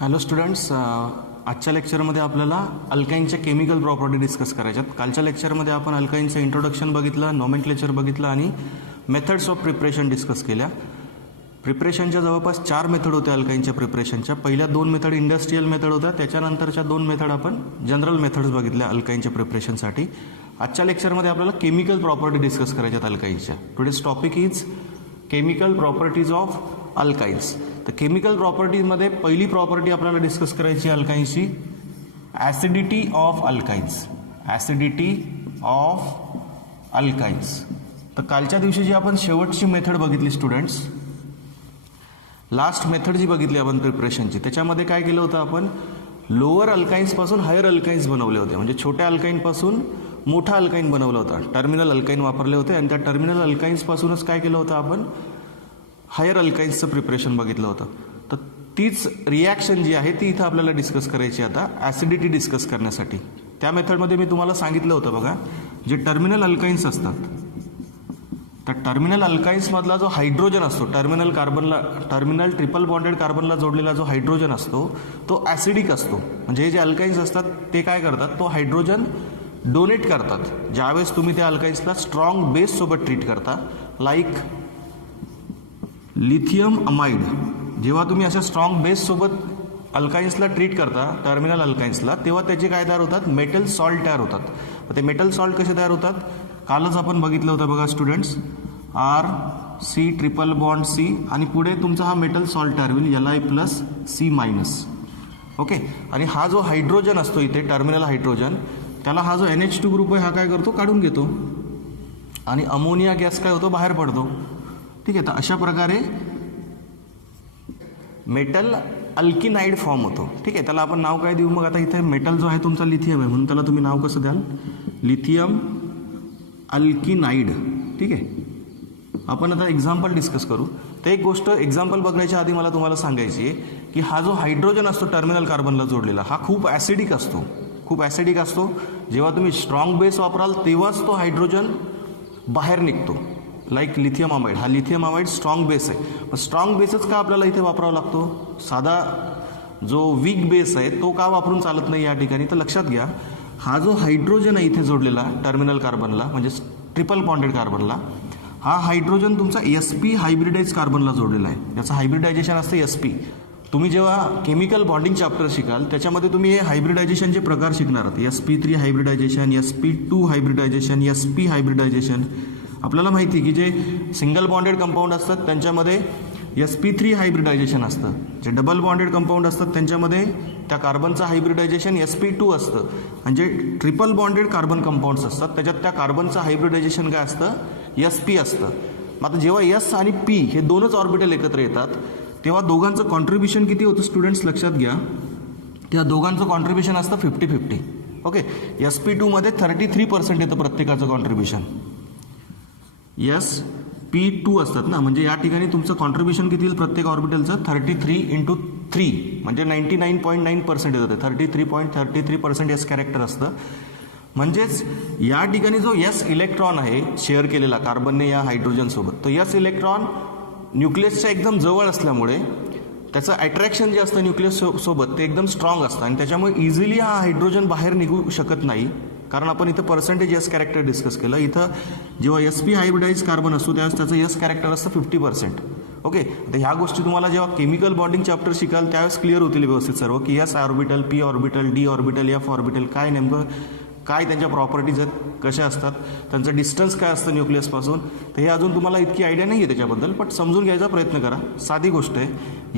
Hello students, आजच्या लेक्चरमध्ये आपल्याला अल्काईनच्या केमिकल प्रॉपर्टी डिस्कस करायच्यात. कालच्या लेक्चरमध्ये आपण अल्काईनचं इंट्रोडक्शन बघितलं, नॉमेनक्लेचर बघितलं आणि मेथड्स ऑफ प्रिपरेशन डिस्कस केल्या. प्रिपरेशनच्या जवळपास 4 मेथड होत्या अल्काईनच्या प्रिपरेशनच्या. पहिल्या 2 मेथड इंडस्ट्रियल मेथड होत्या, त्याच्यानंतरच्या 2 मेथड आपण जनरल मेथड्स बघितल्या अल्काईनच्या प्रिपरेशनसाठी. आजच्या लेक्चरमध्ये आपल्याला केमिकल प्रॉपर्टी डिस्कस करायच्यात अल्काईनच्या. Today's topic is chemical properties of alkynes. तर केमिकल प्रॉपर्टीजमध्ये पहिली प्रॉपर्टी आपल्याला डिस्कस करायची अल्काईन्सची, acidity of alkynes. Acidity of alkynes. तर कालच्या दिवशी जी आपण शेवटची मेथड बघितली स्टुडंट्स, लास्ट मेथड जी बघितली आपण प्रिपरेशनची, त्याच्यामध्ये काय केलं होतं आपण, लोअर अल्काईन्सपासून हायर अल्काईन्स बनवले होते. म्हणजे छोट्या अल्काईनपासून मोठा अल्काईन बनवला होता. टर्मिनल अल्काईन वापरले होते आणि त्या टर्मिनल अल्काईन्सपासूनच काय केलं होतं आपण, हायर अल्काईन्सचं प्रिपरेशन बघितलं होतं. तर तीच रिॲक्शन जी आहे ती इथं आपल्याला डिस्कस करायची आता ॲसिडिटी डिस्कस करण्यासाठी. त्या मेथडमध्ये मी तुम्हाला सांगितलं होतं बघा, जे टर्मिनल अल्काईन्स असतात, त्या टर्मिनल अल्काईन्समधला जो हायड्रोजन असतो, टर्मिनल ट्रिपल बॉन्डेड कार्बनला जोडलेला जो हायड्रोजन असतो तो ॲसिडिक असतो. म्हणजे हे जे अल्काईन्स असतात ते काय करतात, तो हायड्रोजन डोनेट करतात ज्यावेळेस तुम्ही त्या अल्काईन्सला स्ट्रॉंग बेससोबत ट्रीट करता. Like lithium amide. जेव्हा तुम्ही अशा स्ट्रॉंग बेससोबत अल्काईन्सला ट्रीट करता, टर्मिनल अल्काईन्सला, तेव्हा त्याचे काय तयार होतात, मेटल सॉल्ट तयार होतात. ते मेटल सॉल्ट कसे तयार होतात, कालच आपण बघितलं होतं बघा students, RC triple bond C आणि पुढे तुमचा हा मेटल सॉल्ट तयार होईल Li+C-. ओके. आणि हा जो हायड्रोजन असतो इथे, टर्मिनल हायड्रोजन, त्याला हा जो NH2 ग्रुप आहे हा काय करतो, काढून घेतो आणि अमोनिया गॅस काय होतो, बाहेर पडतो. ठीक आहे. तर अशा प्रकारे मेटल अल्किनाइड फॉर्म होतो. ठीक आहे. त्याला आपण नाव काय देऊ मग, आता इथे मेटल जो आहे तुमचा लिथियम आहे म्हणून त्याला तुम्ही नाव कसं द्याल, लिथियम अल्किनाइड. ठीक आहे. आपण आता एक्झाम्पल डिस्कस करू. तर एक गोष्ट एक्झाम्पल बघण्याच्या आधी मला तुम्हाला सांगायची आहे की हा जो हायड्रोजन असतो टर्मिनल कार्बनला जोडलेला, हा खूप ॲसिडिक असतो. खूप ॲसिडिक असतो. जेव्हा तुम्ही स्ट्रॉंग बेस वापराल तेव्हाच तो हायड्रोजन बाहेर निघतो. Like lithium amide. हा लिथियम अमाइड स्ट्रॉंग बेस आहे. मग स्ट्रॉंग बेसच का आपल्याला इथे वापरावा लागतो, साधा जो वीक बेस आहे तो का वापरून चालत नाही या ठिकाणी. तर लक्षात घ्या, हा जो हायड्रोजन आहे इथे जोडलेला टर्मिनल कार्बनला, म्हणजे ट्रिपल बॉन्डेड कार्बनला, हा हायड्रोजन तुमचा sp हायब्रिडाइज कार्बनला जोडलेला आहे. याचं हायब्रिडायझेशन असतं sp. तुम्ही जेव्हा केमिकल बॉन्डिंग चॅप्टर शिकाल त्याच्यामध्ये तुम्ही हे हायब्रिडायझेशनचे प्रकार शिकणार आहात. sp3 hybridisation, sp2 hybridisation, sp hybridisation. आपल्याला माहिती आहे की जे सिंगल बॉन्डेड कंपाऊंड असतात त्यांच्यामध्ये sp3 हायब्रिडायझेशन असतं. जे डबल बॉन्डेड कंपाऊंड असतात त्यांच्यामध्ये त्या कार्बनचं हायब्रिडायझेशन sp2 असतं. आणि जे ट्रिपल बॉन्डेड कार्बन कंपाऊंड्स असतात त्याच्यात त्या कार्बनचं हायब्रिडायझेशन काय असतं, sp असतं. मग आता जेव्हा s आणि p हे दोनच ऑर्बिटल एकत्र येतात तेव्हा दोघांचं कॉन्ट्रीब्युशन किती होतं स्टुडंट्स, लक्षात घ्या. त्या दोघांचं कॉन्ट्रीब्युशन असतं 50-50. ओके. sp2 मध्ये 33% येतं प्रत्येकाचं कॉन्ट्रीब्युशन. sp2 असतात ना, म्हणजे या ठिकाणी तुमचं कॉन्ट्रीब्युशन किती येईल प्रत्येक ऑर्बिटलचं, 33 × 3 म्हणजे 99.9% येतं. ते 33.33% s कॅरेक्टर असतं. म्हणजेच या ठिकाणी जो s इलेक्ट्रॉन आहे शेअर केलेला कार्बनने या हायड्रोजनसोबत, तो s इलेक्ट्रॉन न्यूक्लियसच्या एकदम जवळ असल्यामुळे त्याचं अट्रॅक्शन जे असतं न्यूक्लियस सोबत ते एकदम स्ट्रॉंग असतं आणि त्याच्यामुळे इझिली हा हायड्रोजन बाहेर निघू शकत नाही. कारण आपण इथं पर्सेंटेज s कॅरेक्टर डिस्कस केलं. इथं जेव्हा sp हायब्रिडाइज कार्बन असतो त्यावेळेस त्याचं s कॅरेक्टर असतं 50%. ओके. तर ह्या गोष्टी तुम्हाला जेव्हा केमिकल बॉन्डिंग चॅप्टर शिकाल त्यावेळेस क्लिअर होतील व्यवस्थित सर्व, की s orbital, p orbital, d orbital, f orbital काय नेमकं काय त्यांच्या प्रॉपर्टीज आहेत, कशा असतात, त्यांचं डिस्टन्स काय असतं न्यूक्लियसपासून. तर हे अजून तुम्हाला इतकी आयडिया नाही आहे त्याच्याबद्दल, पण समजून घ्यायचा प्रयत्न करा. साधी गोष्ट आहे.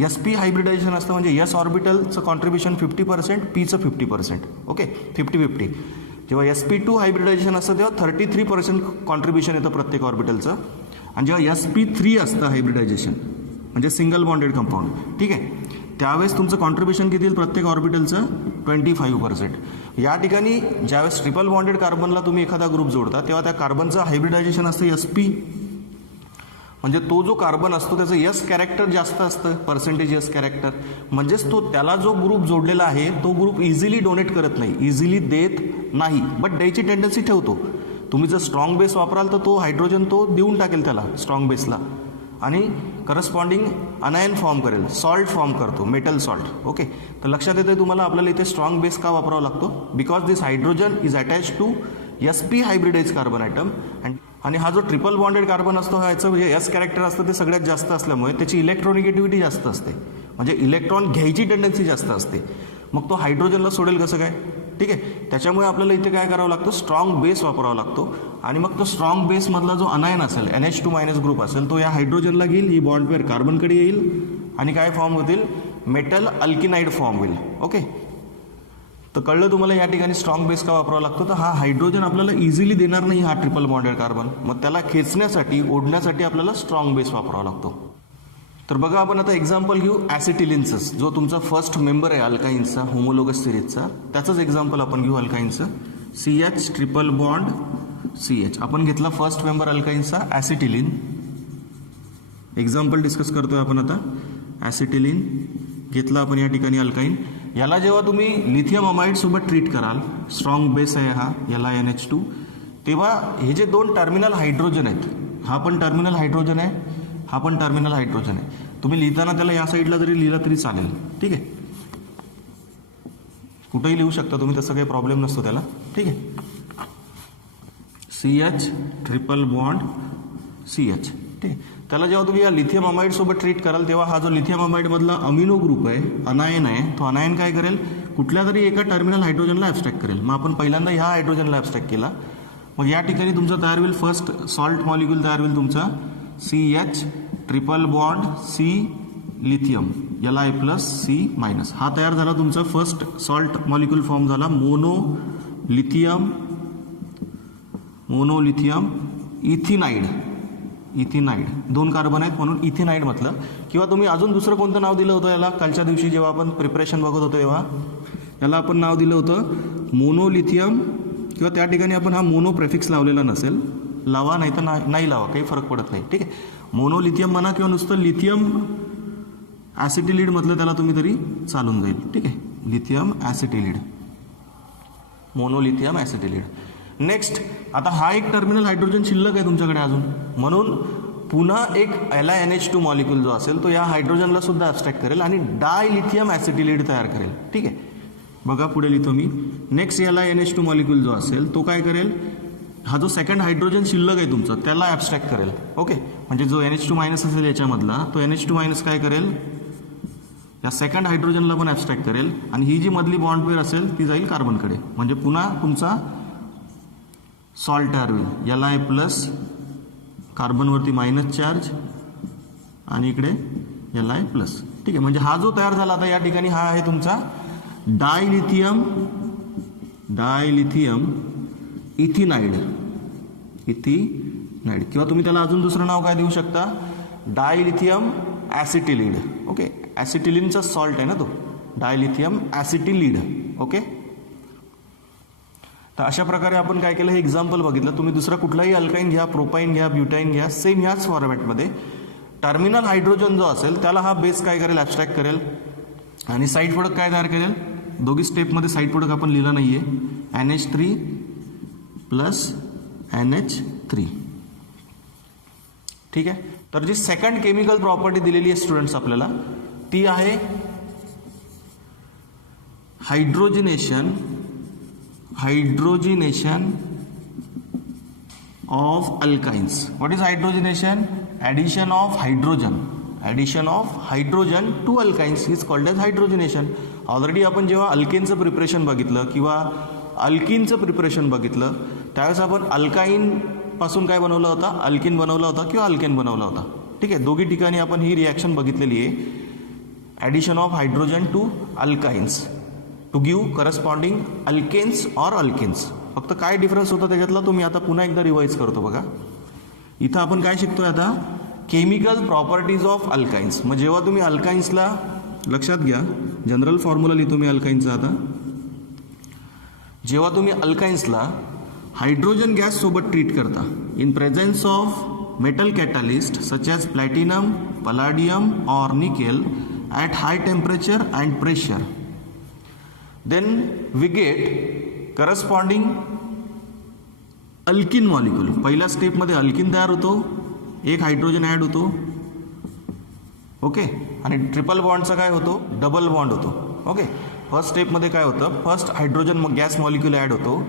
sp हायब्रिडायझेशन असतं म्हणजे s ऑर्बिटलचं कॉन्ट्रीब्युशन 50%, pचं 50%. ओके. 50-50. जेव्हा sp2 हायब्रिडायझेशन असतं तेव्हा 33% कॉन्ट्रीब्युशन येतं प्रत्येक ऑर्बिटलचं. आणि जेव्हा sp3 असतं हायब्रिडायझेशन म्हणजे सिंगल बॉन्डेड कंपाऊंड, ठीक आहे, त्यावेळेस तुमचं कॉन्ट्रीब्युशन किती येईल प्रत्येक ऑर्बिटलचं, 25%. या ठिकाणी ज्यावेळेस ट्रिपल बॉन्डेड कार्बनला तुम्ही एखादा ग्रुप जोडता तेव्हा त्या कार्बनचं हायब्रिडायझेशन असतं sp. म्हणजे तो जो कार्बन असतो त्याचं s कॅरेक्टर जास्त असतं, पर्सेंटेज s कॅरेक्टर. म्हणजेच तो त्याला जो ग्रुप जोडलेला आहे तो ग्रुप इझिली डोनेट करत नाही, इझिली देत नाही, बट द्यायची टेंडन्सी ठेवतो. तुम्ही जर स्ट्रॉंग बेस वापराल तर तो हायड्रोजन तो देऊन टाकेल त्याला स्ट्रॉंग बेसला. आणि करस्पॉन्डिंग अनायन फॉर्म करेल, सॉल्ट फॉर्म करतो, मेटल सॉल्ट. ओके, तर लक्षात येते तुम्हाला आपल्याला इथे स्ट्रॉंग बेस का वापरावा लागतो? Because this hydrogen is attach to sp hybridise carbon atom. आणि हा जो ट्रिपल बॉन्डेड कार्बन असतो हा याचं म्हणजे एस कॅरेक्टर असतं ते सगळ्यात जास्त असल्यामुळे त्याची इलेक्ट्रोनिगेटिव्हिटी जास्त असते, म्हणजे इलेक्ट्रॉन घ्यायची टेंडन्सी जास्त असते. मग तो हायड्रोजनला सोडेल कसं काय? ठीक आहे, त्याच्यामुळे आपल्याला इथे काय करावं लागतं? स्ट्रॉंग बेस वापरावा लागतो. आणि मग तो स्ट्रॉंग बेसमधला जो अनायन असेल NH2- ग्रुप असेल तो या हायड्रोजनला घेईल, ही बॉन्ड पेअर कार्बनकडे येईल आणि काय फॉर्म होतील? मेटल अल्किनाइड फॉर्म होईल. ओके, तर कळलं तुम्हाला या ठिकाणी स्ट्रॉंग बेस का वापरावा लागतो? तर हा हायड्रोजन आपल्याला इझिली देणार नाही हा ट्रिपल बॉन्डेड कार्बन, मग त्याला खेचण्यासाठी ओढण्यासाठी आपल्याला स्ट्रॉंग बेस वापरावा लागतो. तर बघा आपण आता एक्झाम्पल घेऊ ॲसिटिलिनचंच, जो तुमचा फर्स्ट मेंबर आहे अल्काईन्सचा होमोलोगस सिरीजचा, त्याचंच एक्झाम्पल आपण घेऊ अल्काईन्सचं. CH ट्रिपल बॉन्ड CH आपण घेतला फर्स्ट मेंबर अल्काईन्सचा ॲसिटिलिन. एक्झाम्पल डिस्कस करतोय आपण आता. ॲसिटिलिन घेतला आपण या ठिकाणी अल्काईन. याला जेव्हा तुम्ही लिथियम अमाइड सोबत ट्रीट कराल, स्ट्रॉंग बेस आहे हा याला NH2, तेव्हा हे जे दोन टर्मिनल हायड्रोजन आहेत, हा पण टर्मिनल हायड्रोजन आहे, हा पण टर्मिनल हायड्रोजन आहे. तुम्ही लिहिताना त्याला या साईडला जरी लिहिला तरी चालेल. ठीक आहे, कुठेही लिहू शकता तुम्ही, तसं काही प्रॉब्लेम नसतो त्याला. ठीक आहे, CH ट्रिपल बॉन्ड CH. ठीक आहे, त्याला जेव्हा तुम्ही या लिथियम अमाइड सोबत ट्रीट कराल तेव्हा हा जो लिथियम अमाइड मधला अमिनो ग्रुप आहे, अनायन आहे, तो अनायन काय करेल? कुठल्या तरी एका टर्मिनल हायड्रोजनला ॲब्स्ट्रॅक्ट करेल. मग आपण पहिल्यांदा ह्या हायड्रोजनला ॲब्स्ट्रॅक्ट केला, मग या ठिकाणी तुमचा तयार होईल फर्स्ट सॉल्ट मॉलिक्यूल तयार होईल तुमचा CH triple bond C lithium Li+C-. हा तयार झाला तुमचा फर्स्ट सॉल्ट मॉलिक्यूल फॉर्म झाला मोनो लिथियम इथिनाइड. दोन कार्बन आहेत म्हणून इथिनाइड म्हटलं. किंवा तुम्ही अजून दुसरं कोणतं नाव दिलं होतं याला कालच्या दिवशी जेव्हा आपण प्रिपरेशन बघत होतो तेव्हा? याला आपण नाव दिलं होतं मोनोलिथियम, किंवा त्या ठिकाणी आपण हा मोनो प्रेफिक्स लावलेला नसेल, लावा नाही तर नाही लावा, काही फरक पडत नाही. ठीक आहे, मोनोलिथियम म्हणा किंवा नुसतं लिथियम ॲसिटिलिड म्हटलं त्याला तुम्ही तरी चालून जाईल. ठीक आहे, लिथियम ॲसिटिलिड, मोनोलिथियम ॲसिटिलिड. नेक्स्ट, आता हा एक टर्मिनल हायड्रोजन शिल्लक आहे तुमच्याकडे अजून, म्हणून पुन्हा एक NH2 मॉलिक्यूल जो असेल तो या हायड्रोजनला सुद्धा ॲब्स्ट्रॅक्ट करेल आणि डायलिथियम ॲसिटिलिड तयार करेल. ठीक आहे, बघा पुढे लिहितो मी. नेक्स्ट NH2 मॉलिक्यूल जो असेल तो काय करेल? हा जो सेकंड हायड्रोजन शिल्लक आहे तुमचा त्याला ॲब्स्ट्रॅक्ट करेल. ओके, म्हणजे जो NH2- असेल याच्यामधला तो NH2- काय करेल? या सेकंड हायड्रोजनला पण ॲब्स्ट्रॅक्ट करेल आणि ही जी मधली बॉन्ड पेअर असेल ती जाईल कार्बनकडे, म्हणजे पुन्हा तुमचा सॉल्ट तयार होईल. Li+, कार्बनवरती मायनस चार्ज आणि इकडे Li+. ठीक आहे, म्हणजे हा जो तयार झाला आता या ठिकाणी हा आहे तुमचा डायलिथियम इथिनाइड, किंवा तुम्ही त्याला अजून दुसरं नाव काय देऊ शकता? डायलिथियम ॲसिटिलिड. ओके, ॲसिटिलिनचा सॉल्ट आहे ना तो, डायलिथियम ॲसिटिलिड. ओके, तर अशा प्रकारे आपण काय केलं हे एक्झाम्पल बघितलं. तुम्ही दुसरा कुठलाही अल्काईन घ्या, प्रोपाईन घ्या, ब्युटाईन घ्या, सेम ह्याच फॉर्मॅटमध्ये टर्मिनल हायड्रोजन जो असेल त्याला हा बेस काय करेल? ॲब्स्ट्रॅक्ट करेल आणि साईड प्रोडक्ट काय तयार करेल? दोघी स्टेपमध्ये साईड प्रोडक्ट आपण लिहिला नाही आहे, NH3 + NH3. ठीक आहे, तर जी सेकंड केमिकल प्रॉपर्टी दिलेली आहे स्टुडंट्स आपल्याला ती आहे hydrogenation of alkynes. What is hydrogenation? Addition of hydrogen to alkynes is called as hydrogenation. Already आपण जेव्हा अल्केनचं प्रिपरेशन बघितलं किंवा अल्किनचं प्रिपरेशन बघितलं त्यावेळेस आपण अल्काईन पासून काय बनवलं होता? अल्किन बनवला होता किंवा अल्केन बनवला होता. ठीक आहे, दोघी ठिकाणी आपण ही रिॲक्शन बघितलेली आहे, addition of hydrogen to alkynes to give corresponding alkanes or alkenes. फक्त काय डिफरन्स होता त्याच्यातला तो मी आता पुन्हा एकदा रिवाईज करतो. बघा इथं आपण काय शिकतोय आता? Chemical properties of alkynes. मग जेव्हा तुम्ही अल्काइन्सला, लक्षात घ्या जनरल फॉर्म्युला लिहितो मी अल्काइन्सचा आता, जेव्हा तुम्ही अल्काइन्सला हायड्रोजन गॅस सोबत ट्रीट करता in presence of metal catalyst such as platinum, palladium or nickel at high temperature and pressure, then we get corresponding alkene molecule. पहिल्या स्टेपमध्ये अल्किन तयार होतो, एक हायड्रोजन ॲड होतो, ओके. आणि ट्रिपल बॉन्डचा काय होतो, डबल बॉन्ड होतो. ओके. फर्स्ट स्टेपमध्ये काय होतं, first hydrogen gas molecule add होतो,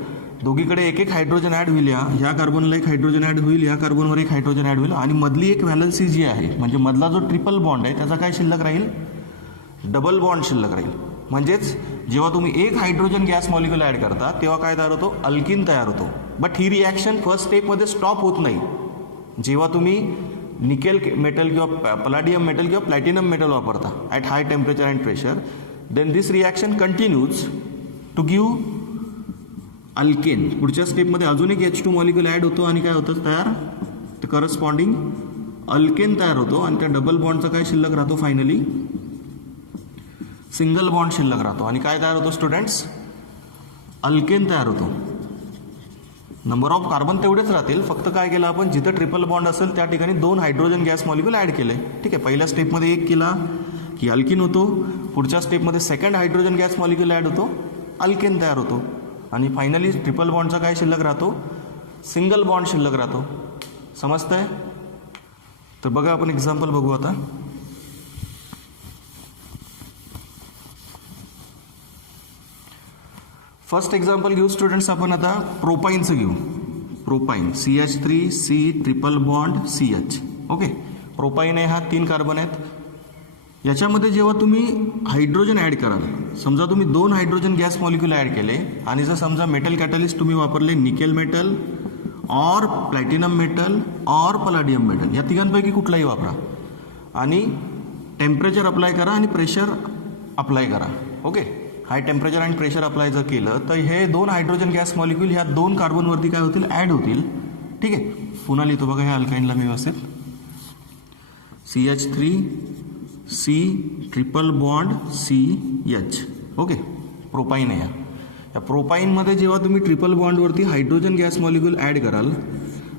दोघीकडे एक एक हायड्रोजन ॲड होईल, ह्या कार्बनला एक हायड्रोजन ॲड होईल, ह्या कार्बनवर एक हायड्रोजन ॲड होईल, आणि मधली एक व्हॅलन्सी जी आहे म्हणजे मधला जो ट्रिपल बॉन्ड आहे त्याचा काय शिल्लक राहील, डबल बॉन्ड शिल्लक राहील. म्हणजेच जेव्हा तुम्ही एक हायड्रोजन गॅस मॉलिक्यूल ॲड करता तेव्हा काय तयार होतो, अल्किन तयार होतो. बट ही रिॲक्शन फर्स्ट स्टेपमध्ये स्टॉप होत नाही. जेव्हा तुम्ही निकेल मेटल किंवा पलाडियम मेटल किंवा प्लॅटिनम मेटल वापरता at high temperature and pressure, then this reaction continues to give alkane. पुढच्या स्टेपमध्ये अजून एक H2 मॉलिक्यूल ॲड होतो आणि काय होतं तयार, ते करस्पॉन्डिंग अल्केन तयार होतो. आणि त्या डबल बॉन्डचा काय शिल्लक राहतो, फायनली सिंगल बॉन्ड शिल्लक राहतो. आणि काय तयार होतो स्टुडंट्स, अल्केन तयार होतो. नंबर ऑफ कार्बन तेवढेच राहतील, फक्त काय केलं आपण, जिथं ट्रिपल बॉन्ड असेल त्या ठिकाणी 2 हायड्रोजन गॅस मॉलिक्यूल ॲड केले. ठीक आहे. पहिल्या स्टेपमध्ये एक केला की अल्किन होतो, पुढच्या स्टेपमध्ये second hydrogen gas molecule add होतो, अल्केन तयार होतो. आणि फायनली ट्रिपल बॉन्डचा काय शिल्लक राहतो, सिंगल बॉन्ड शिल्लक राहतो. समजतंय. तर बघा आपण एक्झाम्पल बघू आता. फर्स्ट एक्झाम्पल घेऊ स्टुडंट्स आपण आता प्रोपाईनचं घेऊ. Propyne CH3C triple bond CH. Okay. Propyne आहे, हा 3 कार्बन आहेत. याच्यामध्ये जेव्हा तुम्ही हायड्रोजन ॲड कराल, समजा तुम्ही 2 हायड्रोजन गॅस मॉलिक्यूल ॲड केले आणि जर समजा मेटल कॅटलिस्ट तुम्ही वापरले nickel metal or platinum metal or Palladium metal, या तिघांपैकी कुठलाही वापरा, आणि टेम्परेचर अप्लाय करा आणि प्रेशर अप्लाय करा. ओके. हाय टेम्परेचर आणि प्रेशर अप्लाय जर केलं तर हे 2 हायड्रोजन गॅस मॉलिक्यूल ह्या 2 कार्बनवरती काय होतील, ॲड होतील. ठीक आहे. पुन्हा लिहितो बघा ह्या अल्काईनला मी व्यवस्थित. CH3C triple bond CH. Okay. Propyne आहे. या प्रोपाईनमध्ये जेव्हा तुम्ही ट्रिपल बॉन्डवरती हायड्रोजन गॅस मॉलिक्यूल ॲड कराल,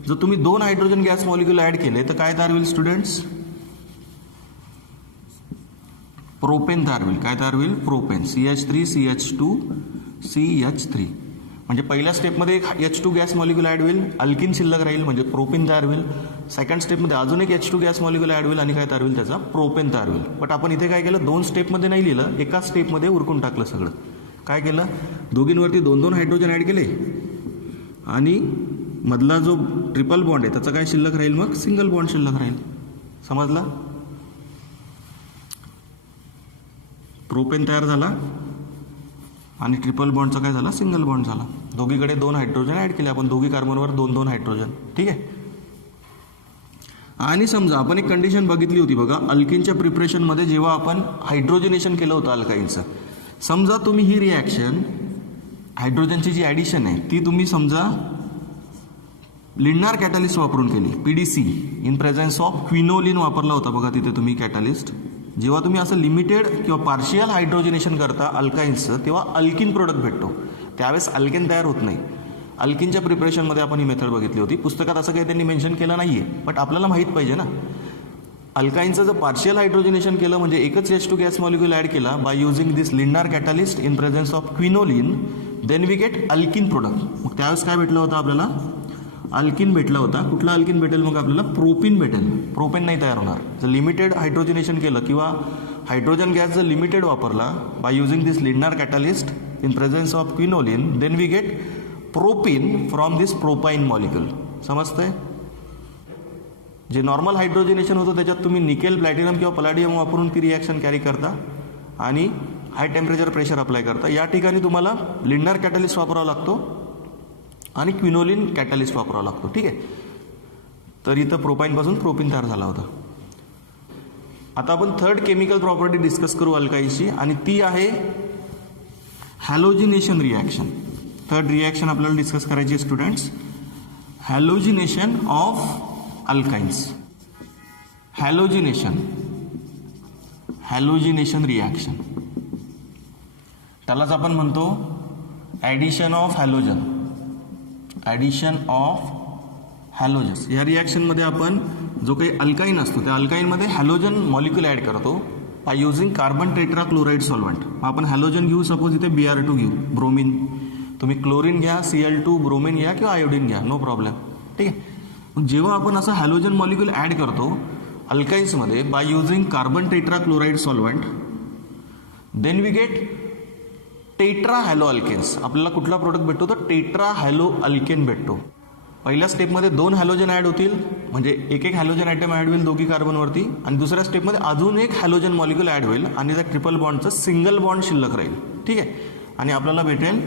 जर तुम्ही 2 हायड्रोजन गॅस मॉलिक्यूल ॲड केले तर काय तयार होईल स्टुडंट्स, प्रोपेन तयार होईल. काय तयार होईल, प्रोपेन. CH3CH2CH3. म्हणजे पहिल्या स्टेपमध्ये एक H2 गॅस मॉलिक्यूल ॲड होईल, अल्किन शिल्लक राहील म्हणजे प्रोपेन तयार होईल. सेकंड स्टेपमध्ये अजून एक H2 गॅस मॉलिक्यूल ॲड होईल आणि काय तयार होईल, त्याचा प्रोपेन तयार होईल. बट आपण इथे काय केलं, 2 स्टेपमध्ये नाही लिहिलं, एका स्टेपमध्ये उरकून टाकलं सगळं. काय केलं, दोघींवरती 2-2 हायड्रोजन ॲड केले आणि मधला जो ट्रिपल बॉन्ड आहे त्याचा काय शिल्लक राहील, मग सिंगल बॉन्ड शिल्लक राहील. समजलं. प्रोपेन तयार झाला आणि ट्रिपल बॉन्डचा काय झाला, सिंगल बॉन्ड झाला. दोघीकडे 2 हायड्रोजन ॲड केले आपण, दोघी कार्बनवर 2-2 हायड्रोजन. ठीक आहे. आणि समजा आपण एक कंडिशन बघितली होती बघा, अल्किनच्या प्रिपरेशनमध्ये जेव्हा आपण हायड्रोजनेशन केलं होतं अल्काईनचं, समजा तुम्ही ही रिॲक्शन हायड्रोजनची जी ॲडिशन आहे ती तुम्ही समजा लिन्नार कॅटलिस्ट वापरून केली, PDC in presence of quinoline वापरला होता बघा तिथे तुम्ही कॅटलिस्ट. जेव्हा तुम्ही असं लिमिटेड किंवा पार्शियल हायड्रोजनेशन करता अल्काईन्सचं, तेव्हा अल्किन प्रोडक्ट भेटतो. त्यावेळेस अल्केन तयार होत नाही. अल्किनच्या प्रिपरेशनमध्ये आपण ही मेथड बघितली होती. पुस्तकात असं काही त्यांनी मेन्शन केलं नाही आहे, बट आपल्याला माहीत पाहिजे ना. अल्काईनचं जर पार्शियल हायड्रोजनेशन केलं म्हणजे एकच H2 गॅस मॉलिक्यूल ॲड केला by using this Lindlar catalyst in presence of quinoline, then we get alkene product. मग त्यावेळेस काय भेटलं होतं आपल्याला, अल्किन भेटला होता. कुठला अल्किन भेटेल, मग आपल्याला प्रोपिन भेटेल. प्रोपेन नाही तयार होणार. जर लिमिटेड हायड्रोजनेशन केलं किंवा हायड्रोजन गॅस जर लिमिटेड वापरला by using this Lindlar catalyst in presence of quinoline, then we get propene from this propyne molecule. समजतंय. जे नॉर्मल हायड्रोजनेशन होतं त्याच्यात तुम्ही निकेल, प्लॅटिनम किंवा पलाडियम वापरून ती रिॲक्शन कॅरी करता आणि हाय टेम्परेचर प्रेशर अप्लाय करता. या ठिकाणी तुम्हाला लिन्नार कॅटलिस्ट वापरावा लागतो आणि क्विनोलिन कॅटलिस्ट वापरावा लागतो. ठीक आहे. तर इथं प्रोपाईनपासून प्रोपिन तयार झाला होता. आता आपण थर्ड केमिकल प्रॉपर्टी डिस्कस करू अल्काईनची, आणि ती आहे हॅलोजिनेशन रिॲक्शन. थर्ड रिॲक्शन आपल्याला डिस्कस करायची आहे स्टुडंट्स, हॅलोजिनेशन ऑफ अल्काईन्स. हॅलोजिनेशन रिॲक्शन, त्यालाच आपण म्हणतो addition of halogen. Addition of halogens. या रिॲक्शनमध्ये आपण जो काही अल्काईन असतो त्या अल्काईनमध्ये हॅलोजन मॉलिक्यूल ॲड करतो by using carbon tetra chloride solvent. आपण हॅलोजन घेऊ, सपोज इथे Br2 घेऊ, ब्रोमिन. तुम्ही क्लोरीन घ्या, Cl2, ब्रोमिन घ्या किंवा आयोडीन घ्या, नो प्रॉब्लेम. ठीक आहे. मग जेव्हा आपण असं हॅलोजन मॉलिक्यूल ॲड करतो अल्काइन्समध्ये by using carbon tetra chloride solvent then we get tetra halo alkanes. आपल्याला कुठला प्रोडक्ट भेटतो तर टेट्रा हॅलो अल्केन भेटतो. पहिल्या स्टेपमध्ये 2 हॅलोजन ॲड होतील, म्हणजे एक हॅलोजन आयटम ॲड होईल दोघी कार्बनवरती, आणि दुसऱ्या स्टेपमध्ये अजून एक हॅलोजन मॉलिक्युल ॲड होईल आणि त्या ट्रिपल बॉन्डचं सिंगल बॉन्ड शिल्लक राहील. ठीक आहे, आणि आपल्याला भेटेल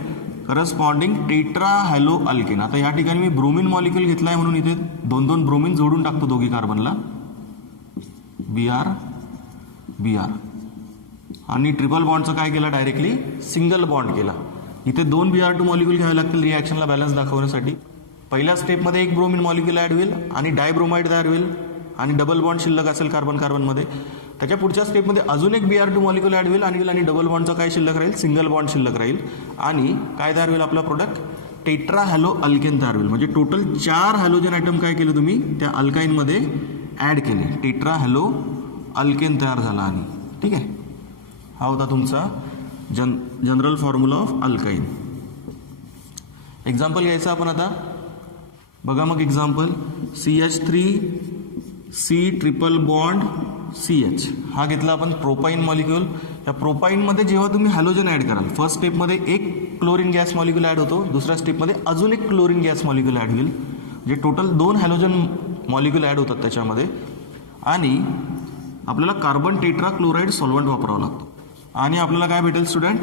करस्पॉन्डिंग टेट्रा हॅलो अल्केन. आता या ठिकाणी मी ब्रोमिन मॉलिक्युल घेतला आहे म्हणून इथे 2 ब्रोमिन जोडून टाकतो दोघी कार्बनला, BR, आणि ट्रिपल बॉन्डचं काय केलं, डायरेक्टली सिंगल बॉन्ड केला. इथे 2 BR2 मॉलिक्युल घ्यावे लागतील रिॲक्शनला बॅलन्स दाखवण्यासाठी. पहिल्या स्टेपमध्ये एक ब्रोमिन मॉलिक्युल ॲड होईल आणि डायब्रोमाइड तयार होईल आणि डबल बॉन्ड शिल्लक असेल कार्बन कार्बनमध्ये. त्याच्या पुढच्या स्टेपमध्ये अजून एक BR2 मॉलिक्युल ॲड होईल आणि डबल बॉन्डचा काय शिल्लक राहील, सिंगल बॉन्ड शिल्लक राहील, आणि काय तयार होईल आपला प्रोडक्ट टेट्रा हॅलो अल्केन तयार होईल. म्हणजे टोटल 4 हॅलोजन आयटम काय केले तुम्ही त्या अल्काईनमध्ये ॲड केले, टेट्रा हॅलो अल्केन तयार झाला. आणि ठीक आहे, हा होता तुमचा जनरल फॉर्म्युला ऑफ अल्काईन. एक्झाम्पल घ्यायचं आपण आता. बघा मग example, CH3C triple bond CH हा घेतला आपण प्रोपाईन मॉलिक्युल. या प्रोपाईनमध्ये जेव्हा तुम्ही हॅलोजन ॲड कराल, फर्स्ट स्टेपमध्ये एक क्लोरीन गॅस मॉलिक्युल ॲड होतो, दुसऱ्या स्टेपमध्ये अजून एक क्लोरीन गॅस मॉलिक्युल ॲड होईल, म्हणजे टोटल 2 हॅलोजन मॉलिक्युल ॲड होतात त्याच्यामध्ये. आणि आपल्याला कार्बन टेट्रा क्लोराईड सॉल्व्हंट वापरावं लागतो. आणि आपल्याला काय भेटेल स्टुडंट,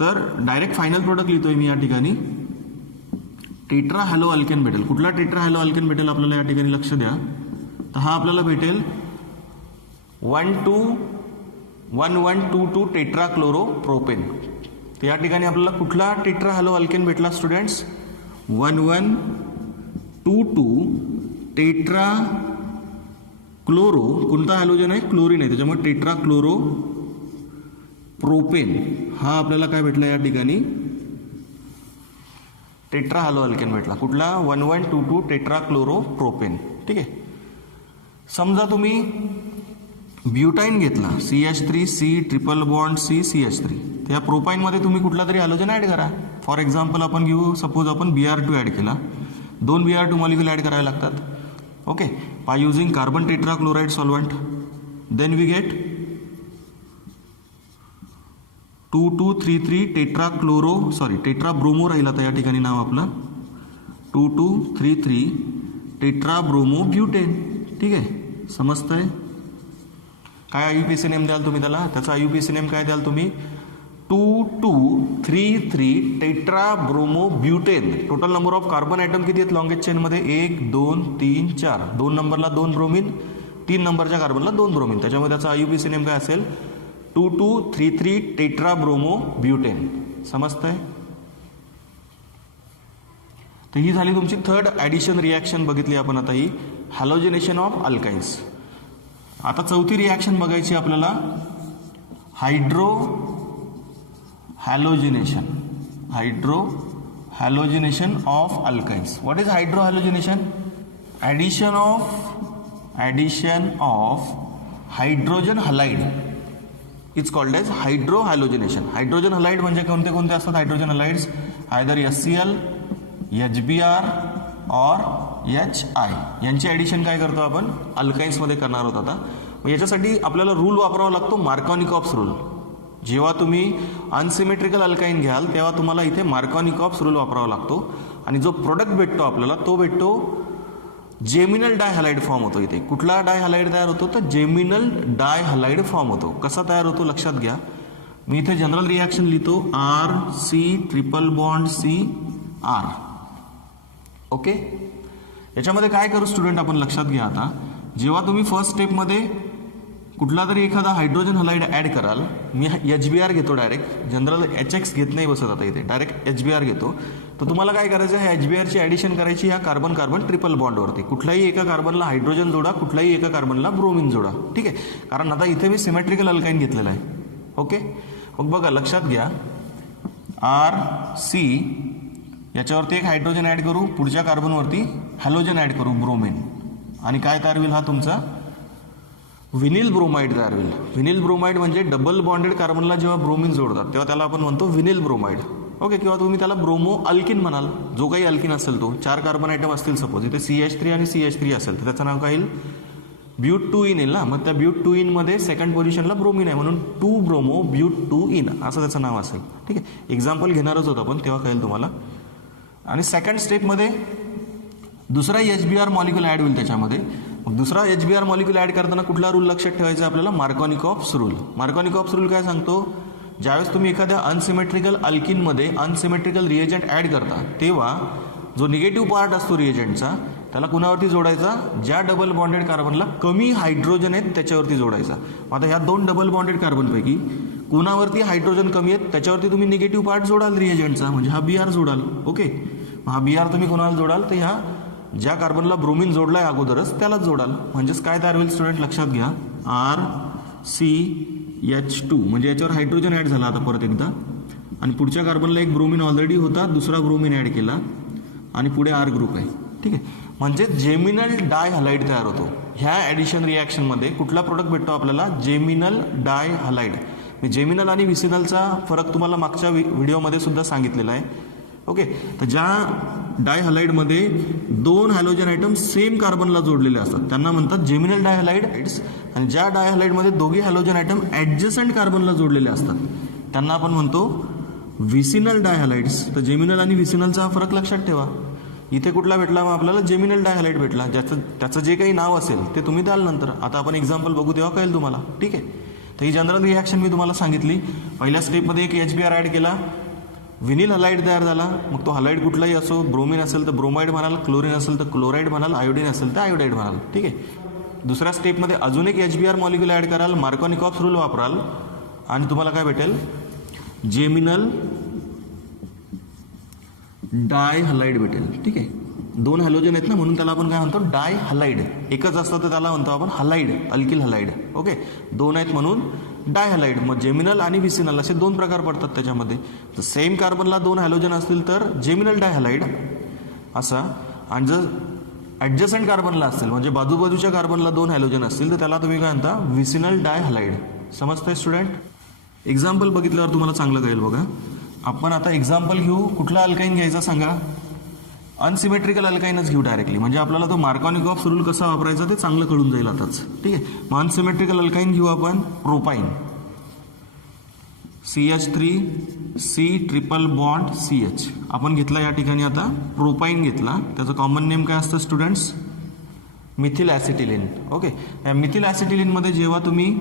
तर डायरेक्ट फायनल प्रोडक्ट लिहितोय मी या ठिकाणी, टेट्रा हॅलो अल्केन भेटेल. कुठला टेट्रा हॅलो अल्केन भेटेल आपल्याला या ठिकाणी लक्ष द्या. तर हा आपल्याला भेटेल 1,2,1,1,2,2 टेट्रा क्लोरो प्रोपेन. तर या ठिकाणी आपल्याला कुठला टेट्रा हॅलो अल्केन भेटला स्टुडंट्स, 1,1,2,2 टेट्रा क्लोरो, कोणता हॅलोजन आहे, क्लोरीन आहे, त्याच्यामुळे टेट्रा क्लोरो प्रोपेन हा आपल्याला काय भेटला या ठिकाणी, टेट्रा हॅलो अल्केन भेटला. कुठला, 1,1,2,2 टेट्रा क्लोरो प्रोपेन. ठीक आहे, समजा तुम्ही ब्युटाईन घेतला, CH3C ट्रिपल बॉन्ड CH3, त्या प्रोपाईनमध्ये तुम्ही कुठला तरी हॅलोजन ॲड करा. फॉर एक्झाम्पल आपण घेऊ, सपोज आपण BR2 ॲड केला, 2 BR2 मॉलिक्युल ॲड करावे लागतात. Okay, by using carbon tetra chloride solvent then we get 2,2,3,3 tetra bromo राहील आता या ठिकाणी नाव आपलं, 2,2,3,3 टेट्रा ब्रोमो ब्युटेन. ठीक आहे, समजतंय. काय IUPAC नेम द्याल तुम्ही त्याला, त्याचा IUPAC नेम काय द्याल तुम्ही, 2,2,3,3 tetra bromo butane. Total number of carbon item किती आहेत लॉंगेस्ट चेनमध्ये, 1, 2, 3, 4. 2 नंबरला 2 ब्रोमिन, 3 नंबरच्या कार्बनला 2 ब्रोमिन, त्याच्यामुळे त्याचा IUPAC नेम काय असेल, 2,2,3,3 टेट्रा ब्रोमो ब्युटेन. समजतंय. तर ही झाली तुमची थर्ड ॲडिशन रिॲक्शन बघितली आपण आता, ही हॅलोजिनेशन ऑफ अल्काइन्स. आता चौथी रिॲक्शन बघायची आपल्याला, hydro halogenation of alkynes. What is hydro halogenation, addition of hydrogen halide is called as hydro halogenation. Hydrogen halide म्हणजे कोणते कोणते असतात hydrogen halides, either HCl, HBr और HI यांची ॲडिशन काय करतो आपण अल्काइन्समध्ये करणार आहोत आता. मग याच्यासाठी आपल्याला रूल वापरावा लागतो, मार्कॉनिकॉप्स रूल. जेव्हा तुम्ही अनसिमेट्रिकल अल्काईन घ्याल तेव्हा तुम्हाला इथे मार्कॉनिकॉप्स रूल वापरावा लागतो. आणि जो प्रोडक्ट भेटतो आपल्याला तो भेटतो जेमिनल डायहलाइड फॉर्म होतो. इथे कुठला डायहलाइड तयार होतो तर जेमिनल डायहलाइड फॉर्म होतो. कसा तयार होतो लक्षात घ्या. मी इथे जनरल रिॲक्शन लिहितो, RC triple bond CR. Okay, याच्यामध्ये काय करू स्टुडंट आपण लक्षात घ्या. आता जेव्हा तुम्ही फर्स्ट स्टेपमध्ये कुठला तरी एखादा हायड्रोजन हलाइड ॲड कराल, मी HBr घेतो डायरेक्ट, जनरल HX घेत नाही बसत आता इथे, डायरेक्ट HBr घेतो. तर तुम्हाला काय करायचं आहे, HBrची ॲडिशन करायची ह्या कार्बन कार्बन ट्रिपल बॉन्डवरती. कुठल्याही एका कार्बनला हायड्रोजन जोडा, कुठल्याही एका कार्बनला ब्रोमिन जोडा. ठीक आहे, कारण आता इथे मी सिमेट्रिकल अल्काईन घेतलेला आहे. ओके, मग बघा लक्षात घ्या, RC याच्यावरती एक हायड्रोजन ॲड करू, पुढच्या कार्बनवरती हॅलोजन ॲड करू ब्रोमिन, आणि काय तयार होईल हा तुमचा व्हिनिल ब्रोमाइड तयार होईल. व्हिनिल ब्रोमाइड म्हणजे डबल बॉन्डेड कार्बनला जेव्हा ब्रोमिन जोडतात तेव्हा त्याला आपण म्हणतो व्हिनिल ब्रोमाइड. ओके, किंवा तुम्ही त्याला ब्रोमो अल्किन म्हणाल, जो काही अल्किन असेल तो. 4 कार्बन आयटम असतील सपोज, इथे CH3 आणि CH3 असेल तर त्याचं नाव काय येईल ब्यूट 2 इन येईल ना, मग त्या ब्यूट 2 इनमध्ये सेकंड पोझिशनला ब्रोमिन आहे म्हणून 2 ब्रोमो ब्यूट 2 इन असं त्याचं नाव असेल. ठीक आहे, एक्झाम्पल घेणारच होतं आपण, तेव्हा कळेल तुम्हाला. आणि सेकंड स्टेपमध्ये दुसरा HBr मॉलिक्यूल ॲड होईल त्याच्यामध्ये. मग दुसरा HBr मॉलिक्यूल ॲड करताना कुठला रूल लक्षात ठेवायचा आपल्याला? Markovnikov's rule. मार्कोनिकॉप्स रूल काय सांगतो? ज्यावेळेस तुम्ही एखाद्या अनसिमेट्रिकल अल्किनमध्ये अनसिमेट्रिकल रिएजंट ॲड करता तेव्हा जो निगेटिव्ह पार्ट असतो रिएजंटचा त्याला कुणावरती जोडायचा? ज्या डबल बॉन्डेड कार्बनला कमी हायड्रोजन आहेत त्याच्यावरती जोडायचा. आता ह्या 2 डबल बॉन्डेड कार्बनपैकी कोणावरती हायड्रोजन कमी आहेत त्याच्यावरती तुम्ही निगेटिव्ह पार्ट जोडाल रिएजंटचा, म्हणजे हा Br जोडाल. ओके, हा Br तुम्ही कोणाला जोडाल? तर ह्या ज्या कार्बनला ब्रोमिन जोडलाय अगोदरच त्यालाच जोडाल. म्हणजेच काय तयार होईल स्टुडंट लक्षात घ्या, RCH2 म्हणजे याच्यावर हायड्रोजन ॲड झाला आता परत एकदा. आणि पुढच्या कार्बनला एक ब्रोमिन ऑलरेडी होता, दुसरा ब्रोमिन ॲड केला आणि पुढे R ग्रुप आहे. ठीक आहे, म्हणजे जेमिनल डाय हलाइड तयार होतो. ह्या ॲडिशन रिॲक्शनमध्ये कुठला प्रोडक्ट भेटतो आपल्याला? जेमिनल डाय हलाइड. जेमिनल आणि विसिनलचा फरक तुम्हाला मागच्या व्हिडिओमध्ये सुद्धा सांगितलेला आहे. ओके, तर ज्या डाय हलाइडमध्ये 2 हॅलोजन आयटम सेम कार्बनला जोडलेले असतात त्यांना म्हणतात जेमिनल डाय हलाइड्स. आणि ज्या डाय हलाइडमध्ये दोघे हॅलोजन आयटम ॲडजसंट कार्बनला जोडलेले असतात त्यांना आपण म्हणतो विसिनल डाय हलाइड्स. तर जेमिनल आणि विसिनलचा फरक लक्षात ठेवा. इथे कुठला भेटला? मग आपल्याला जेमिनल डाय हलाइड भेटला. त्याचं जे काही नाव असेल ते तुम्ही द्याल नंतर. आता आपण एक्झाम्पल बघू तेव्हा कळेल तुम्हाला. ठीक आहे, तर ही जनरल रिॲक्शन मी तुम्हाला सांगितली. पहिल्या स्टेपमध्ये एक HBr ॲड केला, विनिल हलाइड तयार झाला. मग तो हलाइड कुठलाही असो, ब्रोमिन असेल तर ब्रोमाइड म्हणाल, क्लोरीन असेल तर क्लोराईड म्हणाल, आयोडीन असेल तर आयोडाईड म्हणाल. ठीक आहे, दुसऱ्या स्टेपमध्ये अजून एक HBr मॉलिक्यूल ॲड कराल, मार्कोनिकॉप्स रूल वापराल आणि तुम्हाला काय भेटेल? जेमिनल डाय हलाइड भेटेल. ठीक आहे, 2 हॅलोजन आहेत ना म्हणून त्याला आपण काय म्हणतो? डाय हलाइड. एकच असतं तर त्याला म्हणतो आपण हलाइड, अल्किल हलाइड. ओके, 2 आहेत म्हणून डाय हलाइड. मग जेमिनल आणि विसिनल असे 2 प्रकार पडतात त्याच्यामध्ये. तर सेम कार्बनला 2 हॅलोजन असतील तर जेमिनल डाय हलाइड असा, आणि जर ॲडजसंट कार्बनला असतील म्हणजे बाजूबाजूच्या कार्बनला 2 हॅलोजन असतील तर त्याला तुम्ही काय म्हणता? विसिनल डाय हलाइड. समजतंय स्टुडंट? एक्झाम्पल बघितल्यावर तुम्हाला चांगलं कळेल बघा. आपण आता एक्झाम्पल घेऊ. कुठला अल्काईन घ्यायचा सांगा? अनसिमेट्रिकल अल्काईनच घेऊ डायरेक्टली, म्हणजे आपल्याला तो मार्कोनिकॉप्स रूल कसा वापरायचा ते चांगलं कळून जाईल आताच. ठीक आहे, मग अनसिमेट्रिकल अल्काईन घेऊ आपण. प्रोपाईन, CH3C ट्रिपल बॉन्ड CH आपण घेतला या ठिकाणी. आता प्रोपाईन घेतला, त्याचं कॉमन नेम काय असतं स्टुडंट्स? मिथिल ॲसिटिलिन. ओके, या मिथिल ॲसिटिलिनमध्ये जेव्हा तुम्ही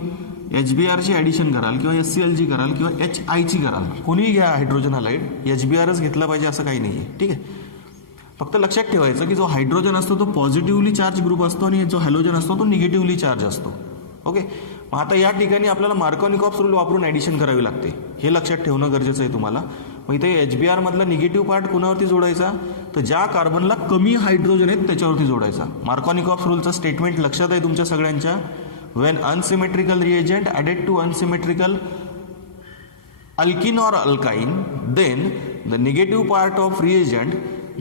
HBrची ॲडिशन कराल किंवा HClची कराल किंवा HIची कराल, कोणीही घ्या हायड्रोजन हलाइड, HBrच घेतला पाहिजे असं काही नाही आहे. ठीक आहे, फक्त लक्षात ठेवायचं की जो हायड्रोजन असतो तो पॉझिटिव्हली चार्ज ग्रुप असतो आणि जो हॅलोजन असतो तो निगेटिव्हली चार्ज असतो. ओके, मग आता या ठिकाणी आपल्याला मार्कोनिकॉप्स रूल वापरून ॲडिशन करावी लागते, हे लक्षात ठेवणं गरजेचं आहे तुम्हाला. मग इथे HBr मधला निगेटिव्ह पार्ट कुणावरती जोडायचा? तर ज्या कार्बनला कमी हायड्रोजन आहेत त्याच्यावरती जोडायचा. मार्कोनिकॉप्स रूलचं स्टेटमेंट लक्षात आहे तुमच्या सगळ्यांच्या? when unsymmetrical reagent added to unsymmetrical alkene or alkyne, then the negative part of reagent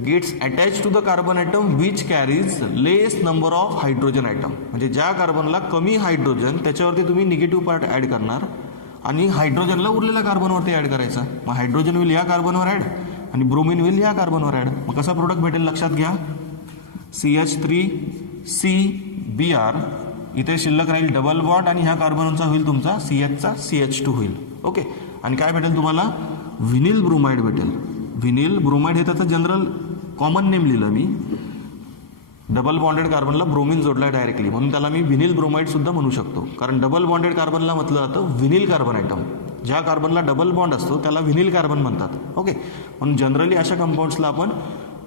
gets attached to the carbon atom which carries less number of hydrogen atom. म्हणजे ज्या कार्बनला कमी हायड्रोजन त्याच्यावरती तुम्ही निगेटिव्ह पार्ट ॲड करणार आणि हायड्रोजनला उरलेल्या कार्बनवरती add करायचा. मग हायड्रोजन होईल या कार्बनवर ॲड आणि ब्रोमिन होईल या कार्बनवर ॲड. मग कसा प्रोडक्ट भेटेल लक्षात घ्या? CH3CBr. इथे शिल्लक राहील डबल बॉन्ड आणि ह्या कार्बनचा होईल तुमचा CHचा CH2 होईल. ओके, आणि काय भेटेल तुम्हाला? व्हिनिल ब्रोमाइड भेटेल. व्हिनिल ब्रोमाइड हे त्याचं जनरल कॉमन नेम लिहिलं मी. डबल बॉन्डेड कार्बनला ब्रोमिन जोडला डायरेक्टली म्हणून त्याला मी व्हिनिल ब्रोमाइड सुद्धा म्हणू शकतो, कारण डबल बॉन्डेड कार्बनला म्हटलं जातं व्हिनिल कार्बन आयटम. ज्या कार्बनला डबल बॉन्ड असतो त्याला व्हिनिल कार्बन म्हणतात. ओके, म्हणून जनरली अशा कंपाऊंड्सला आपण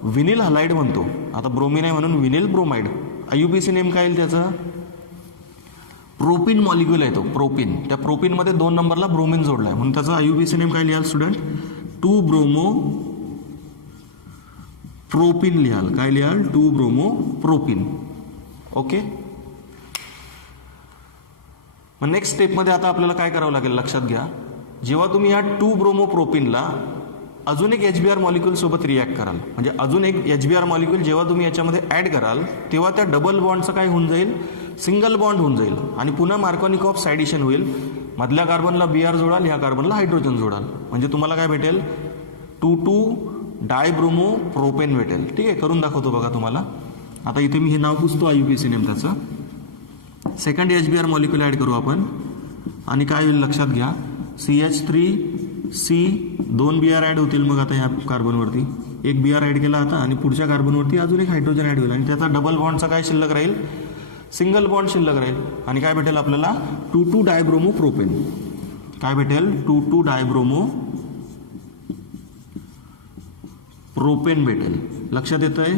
व्हिनिल हलाइड म्हणतो. आता ब्रोमिन आहे म्हणून व्हिनिल ब्रोमाइड. IUPAC नेम काय येईल त्याचं? प्रोपिन मॉलिक्यूल आहे तो, प्रोपिन. त्या प्रोपिनमध्ये 2 नंबरला ब्रोमिन जोडला आहे म्हणून त्याचा IUPAC नेम काय लिहाल स्टुडंट? 2 ब्रोमो प्रोपिन लिहाल. काय लिहाल? 2 ब्रोमो प्रोपिन. ओके, मग नेक्स्ट स्टेपमध्ये आता आपल्याला काय करावं लागेल लक्षात घ्या. जेव्हा तुम्ही या 2 ब्रोमो प्रोपिनला अजून एक HBr मॉलिक्यूल सोबत रिॲक्ट कराल, म्हणजे अजून एक HBr मॉलिक्यूल जेव्हा तुम्ही याच्यामध्ये ॲड कराल तेव्हा त्या डबल बॉन्डचं काय होऊन जाईल? सिंगल बॉन्ड होऊन जाईल आणि पुन्हा मार्कोनिकॉप्स ॲडिशन होईल. मधल्या कार्बनला Br जोडाल, ह्या कार्बनला हायड्रोजन जोडाल, म्हणजे तुम्हाला काय भेटेल? 2,2 डायब्रोमो प्रोपेन भेटेल. ठीक आहे, करून दाखवतो बघा तुम्हाला. आता इथे मी हे नाव पुसतो IUPAC नेम त्याचं. सेकंड HBr मॉलिक्यूल ॲड करू आपण आणि काय होईल लक्षात घ्या, CH3C 2 Br ॲड होतील. मग आता ह्या कार्बनवरती एक Br ॲड केला आता आणि पुढच्या कार्बनवरती अजून एक हायड्रोजन ॲड होईल आणि त्याचा डबल बॉन्डचा काय शिल्लक राहील, सिंगल बॉन्ड शिल्लक राहील आणि काय भेटेल आपल्याला 2,2 डायब्रोमो प्रोपेन. काय भेटेल 2,2 डायब्रोमो प्रोपेन भेटेल. लक्षात येतंय.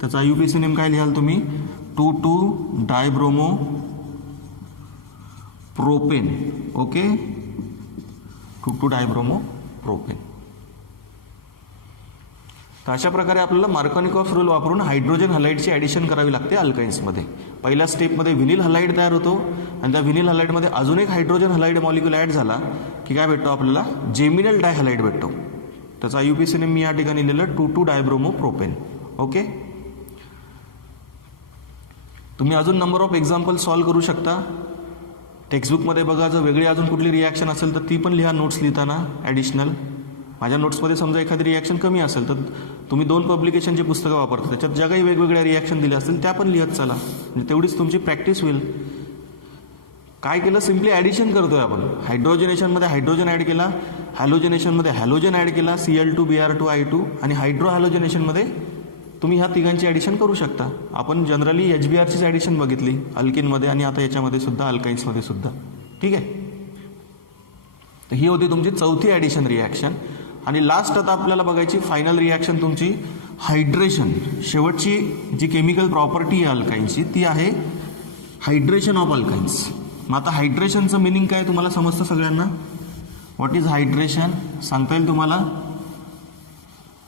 त्याचा IUPAC नेम काय लिहाल तुम्ही, 2,2 dibromo propane. Okay, 2,2 dibromo propane. तर अशा प्रकारे आपल्याला मार्कोनिकॉफ रूल वापरून हायड्रोजन हलाईडची ॲडिशन करावी लागते अल्काइन्समध्ये. पहिल्या स्टेपमध्ये व्हिनिल हलाईड तयार होतो आणि त्या व्हिनिल हलाईडमध्ये अजून एक हायड्रोजन हलाईड मॉलिक्यूल ॲड झाला की काय भेटतो आपल्याला, जेमिनल डायहलाईड भेटतो. त्याचा IUPAC नेम मी या ठिकाणी लिहिलं 2,2 डायब्रोमो प्रोपेन. ओके, तुम्ही अजून नंबर ऑफ एक्झाम्पल सॉल्व्ह करू शकता. टेक्स्टबुकमध्ये बघा, जर वेगळी अजून कुठली रिॲक्शन असेल तर ती पण लिहा नोट्स लिहिताना ॲडिशनल. माझ्या नोट्समध्ये समजा एखादी रिॲक्शन कमी असेल तर तुम्ही 2 पब्लिकेशनची पुस्तकं वापरता, त्याच्यात ज्या काही वेगवेगळ्या रिॲक्शन दिल्या असतील त्या पण लिहत चला, म्हणजे तेवढीच तुमची प्रॅक्टिस होईल. काय केलं, सिम्पली ॲडिशन करतोय आपण. हायड्रोजनेशनमध्ये हायड्रोजन ॲड केला, हॅलोजनेशनमध्ये हॅलोजन ॲड केला Cl2Br2I2 आणि हायड्रो हॅलोजनेशनमध्ये तुम्ही ह्या तिघांची ॲडिशन करू शकता. आपण जनरली HBrचीच ॲडिशन बघितली अल्किनमध्ये आणि आता याच्यामध्ये सुद्धा अल्काइन्समध्ये सुद्धा. ठीक आहे, तर ही होती तुमची चौथी ॲडिशन रिॲक्शन. आणि लास्ट आता आपल्याला बघायची फायनल रिॲक्शन तुमची हायड्रेशन. शेवटची जी केमिकल प्रॉपर्टी आहे अल्काइन्सची ती आहे हायड्रेशन ऑफ अल्काइन्स. मग आता हायड्रेशनचं मिनिंग काय तुम्हाला समजतं सगळ्यांना. व्हॉट इज हायड्रेशन सांगता येईल तुम्हाला.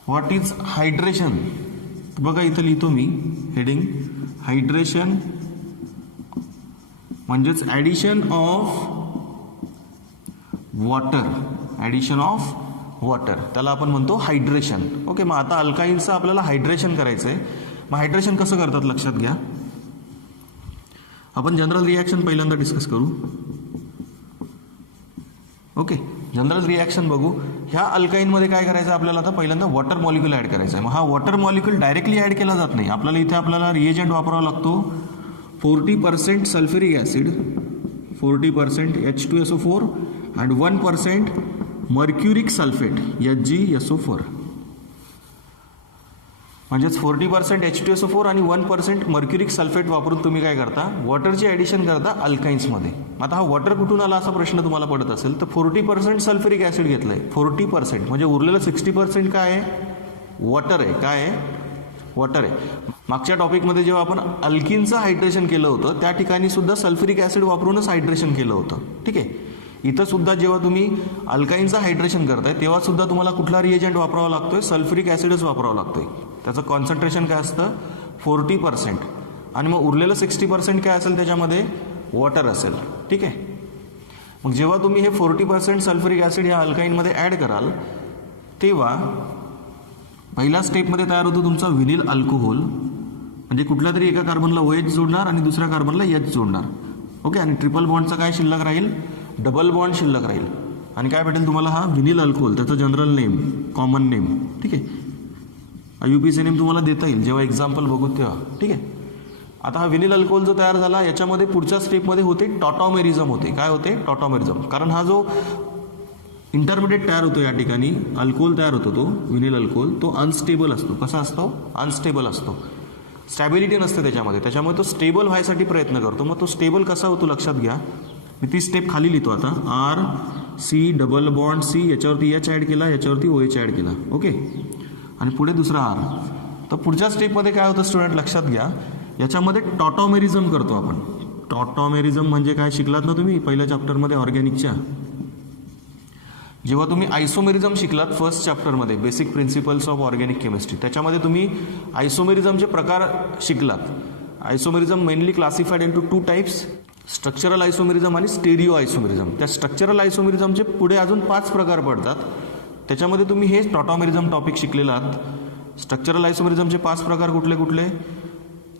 व्हॉट इज हायड्रेशन बघा इथं लिहितो मी हेडिंग, हायड्रेशन म्हणजेच addition of water. Addition of water त्याला आपण म्हणतो हायड्रेशन. ओके, मग आता अल्काइन्सचं आपल्याला हायड्रेशन करायचं आहे. मग हायड्रेशन कसं करतात लक्षात घ्या. आपण जनरल रिॲक्शन पहिल्यांदा डिस्कस करू. ओके, जनरल रिॲक्शन बघू. ह्या अल्काइनमध्ये काय करायचं आपल्याला, आता पहिल्यांदा वॉटर मॉलिक्यूल ॲड करायचा आहे. मग हा वॉटर मॉलिक्यूल डायरेक्टली ॲड केला जात नाही. आपल्याला इथे आपल्याला रिएजंट वापरावा लागतो 40% sulphuric acid, 40% H2SO4 and 1% mercuric sulphate HgSO4. म्हणजेच 40% H2SO4 आणि 1% मर्क्युरिक सल्फेट वापरून तुम्ही काय करता, वॉटरची ॲडिशन करता अल्काइन्समध्ये. आता हा वॉटर कुठून आला असा प्रश्न तुम्हाला पडत असेल तर 40% सल्फ्युरिक ॲसिड घेतलं आहे. 40% म्हणजे उरलेलं 60% काय आहे, वॉटर आहे. काय आहे, वॉटर आहे. मागच्या टॉपिकमध्ये जेव्हा आपण अल्किनचं हायड्रेशन केलं होतं त्या ठिकाणी सुद्धा सल्फ्युरिक ॲसिड वापरूनच हायड्रेशन केलं होतं. ठीक आहे, इथं सुद्धा जेव्हा तुम्ही अल्काइनचं हायड्रेशन करताय तेव्हा सुद्धा तुम्हाला कुठला रिएजंट वापरावा लागतोय, सल्फ्युरिक ॲसिडच वापरावा लागतोय. त्याचं कॉन्सन्ट्रेशन काय असतं 40% आणि मग उरलेलं 60% काय असेल त्याच्यामध्ये वॉटर असेल. ठीक आहे, मग जेव्हा तुम्ही हे 40% सल्फ्युरिक ॲसिड या अल्काइनमध्ये ॲड कराल तेव्हा पहिल्या स्टेपमध्ये तयार होतो तुमचा व्हिनिल अल्कोहोल. म्हणजे कुठल्या तरी एका कार्बनला OH जोडणार आणि दुसऱ्या कार्बनला H जोडणार. ओके, आणि ट्रिपल बॉन्डचा काय शिल्लक राहील, डबल बॉन्ड शिल्लक राहील. आणि काय भेटेल तुम्हाला, हा व्हिनिल अल्कोहोल, त्याचं जनरल नेम, कॉमन नेम. ठीक आहे, IUPAC नेम तुम्हाला देता येईल जेव्हा एक्झाम्पल बघू तेव्हा. ठीक आहे, आता हा व्हिनिल अल्कोहोल जो तयार झाला याच्यामध्ये पुढच्या स्टेपमध्ये होते टॉटॉमेरिझम होते. काय होते, टॉटॉमेरिझम. कारण हा जो इंटरमिडिएट तयार होतो या ठिकाणी अल्कोहोल तयार होतो तो व्हिनिल अल्कोहोल, तो अनस्टेबल असतो. कसा असतो, अनस्टेबल असतो. स्टॅबिलिटी नसते त्याच्यामध्ये, त्याच्यामुळे तो स्टेबल व्हायसाठी प्रयत्न करतो. मग तो स्टेबल कसा होतो लक्षात घ्या. मी ती स्टेप खाली लिहितो आता, RC डबल बॉन्ड C, याच्यावरती H ॲड केला, याच्यावरती OH ॲड केला. ओके, आणि पुढे दुसरा R. तर पुढच्या स्टेपमध्ये काय होतं स्टुडंट लक्षात घ्या, याच्यामध्ये टॉटॉमेरिझम करतो आपण. टॉटॉमेरिझम म्हणजे काय शिकलात ना तुम्ही पहिल्या चॅप्टरमध्ये ऑर्गॅनिकच्या. जेव्हा तुम्ही आयसोमेरिझम शिकलात फर्स्ट चॅप्टरमध्ये basic principles of organic chemistry, त्याच्यामध्ये तुम्ही आयसोमेरिझमचे प्रकार शिकलात. Isomerism mainly classified into 2 types, structural isomerism आणि स्टेरिओ आयसोमेरिझम. त्या स्ट्रक्चरल आयसोमेरिझमचे पुढे अजून 5 प्रकार पडतात. त्याच्यामध्ये तुम्ही हे टॉटॉमेरिझम टॉपिक शिकलेला आहात. स्ट्रक्चरल आयसोमेरिझमचे 5 प्रकार कुठले कुठले,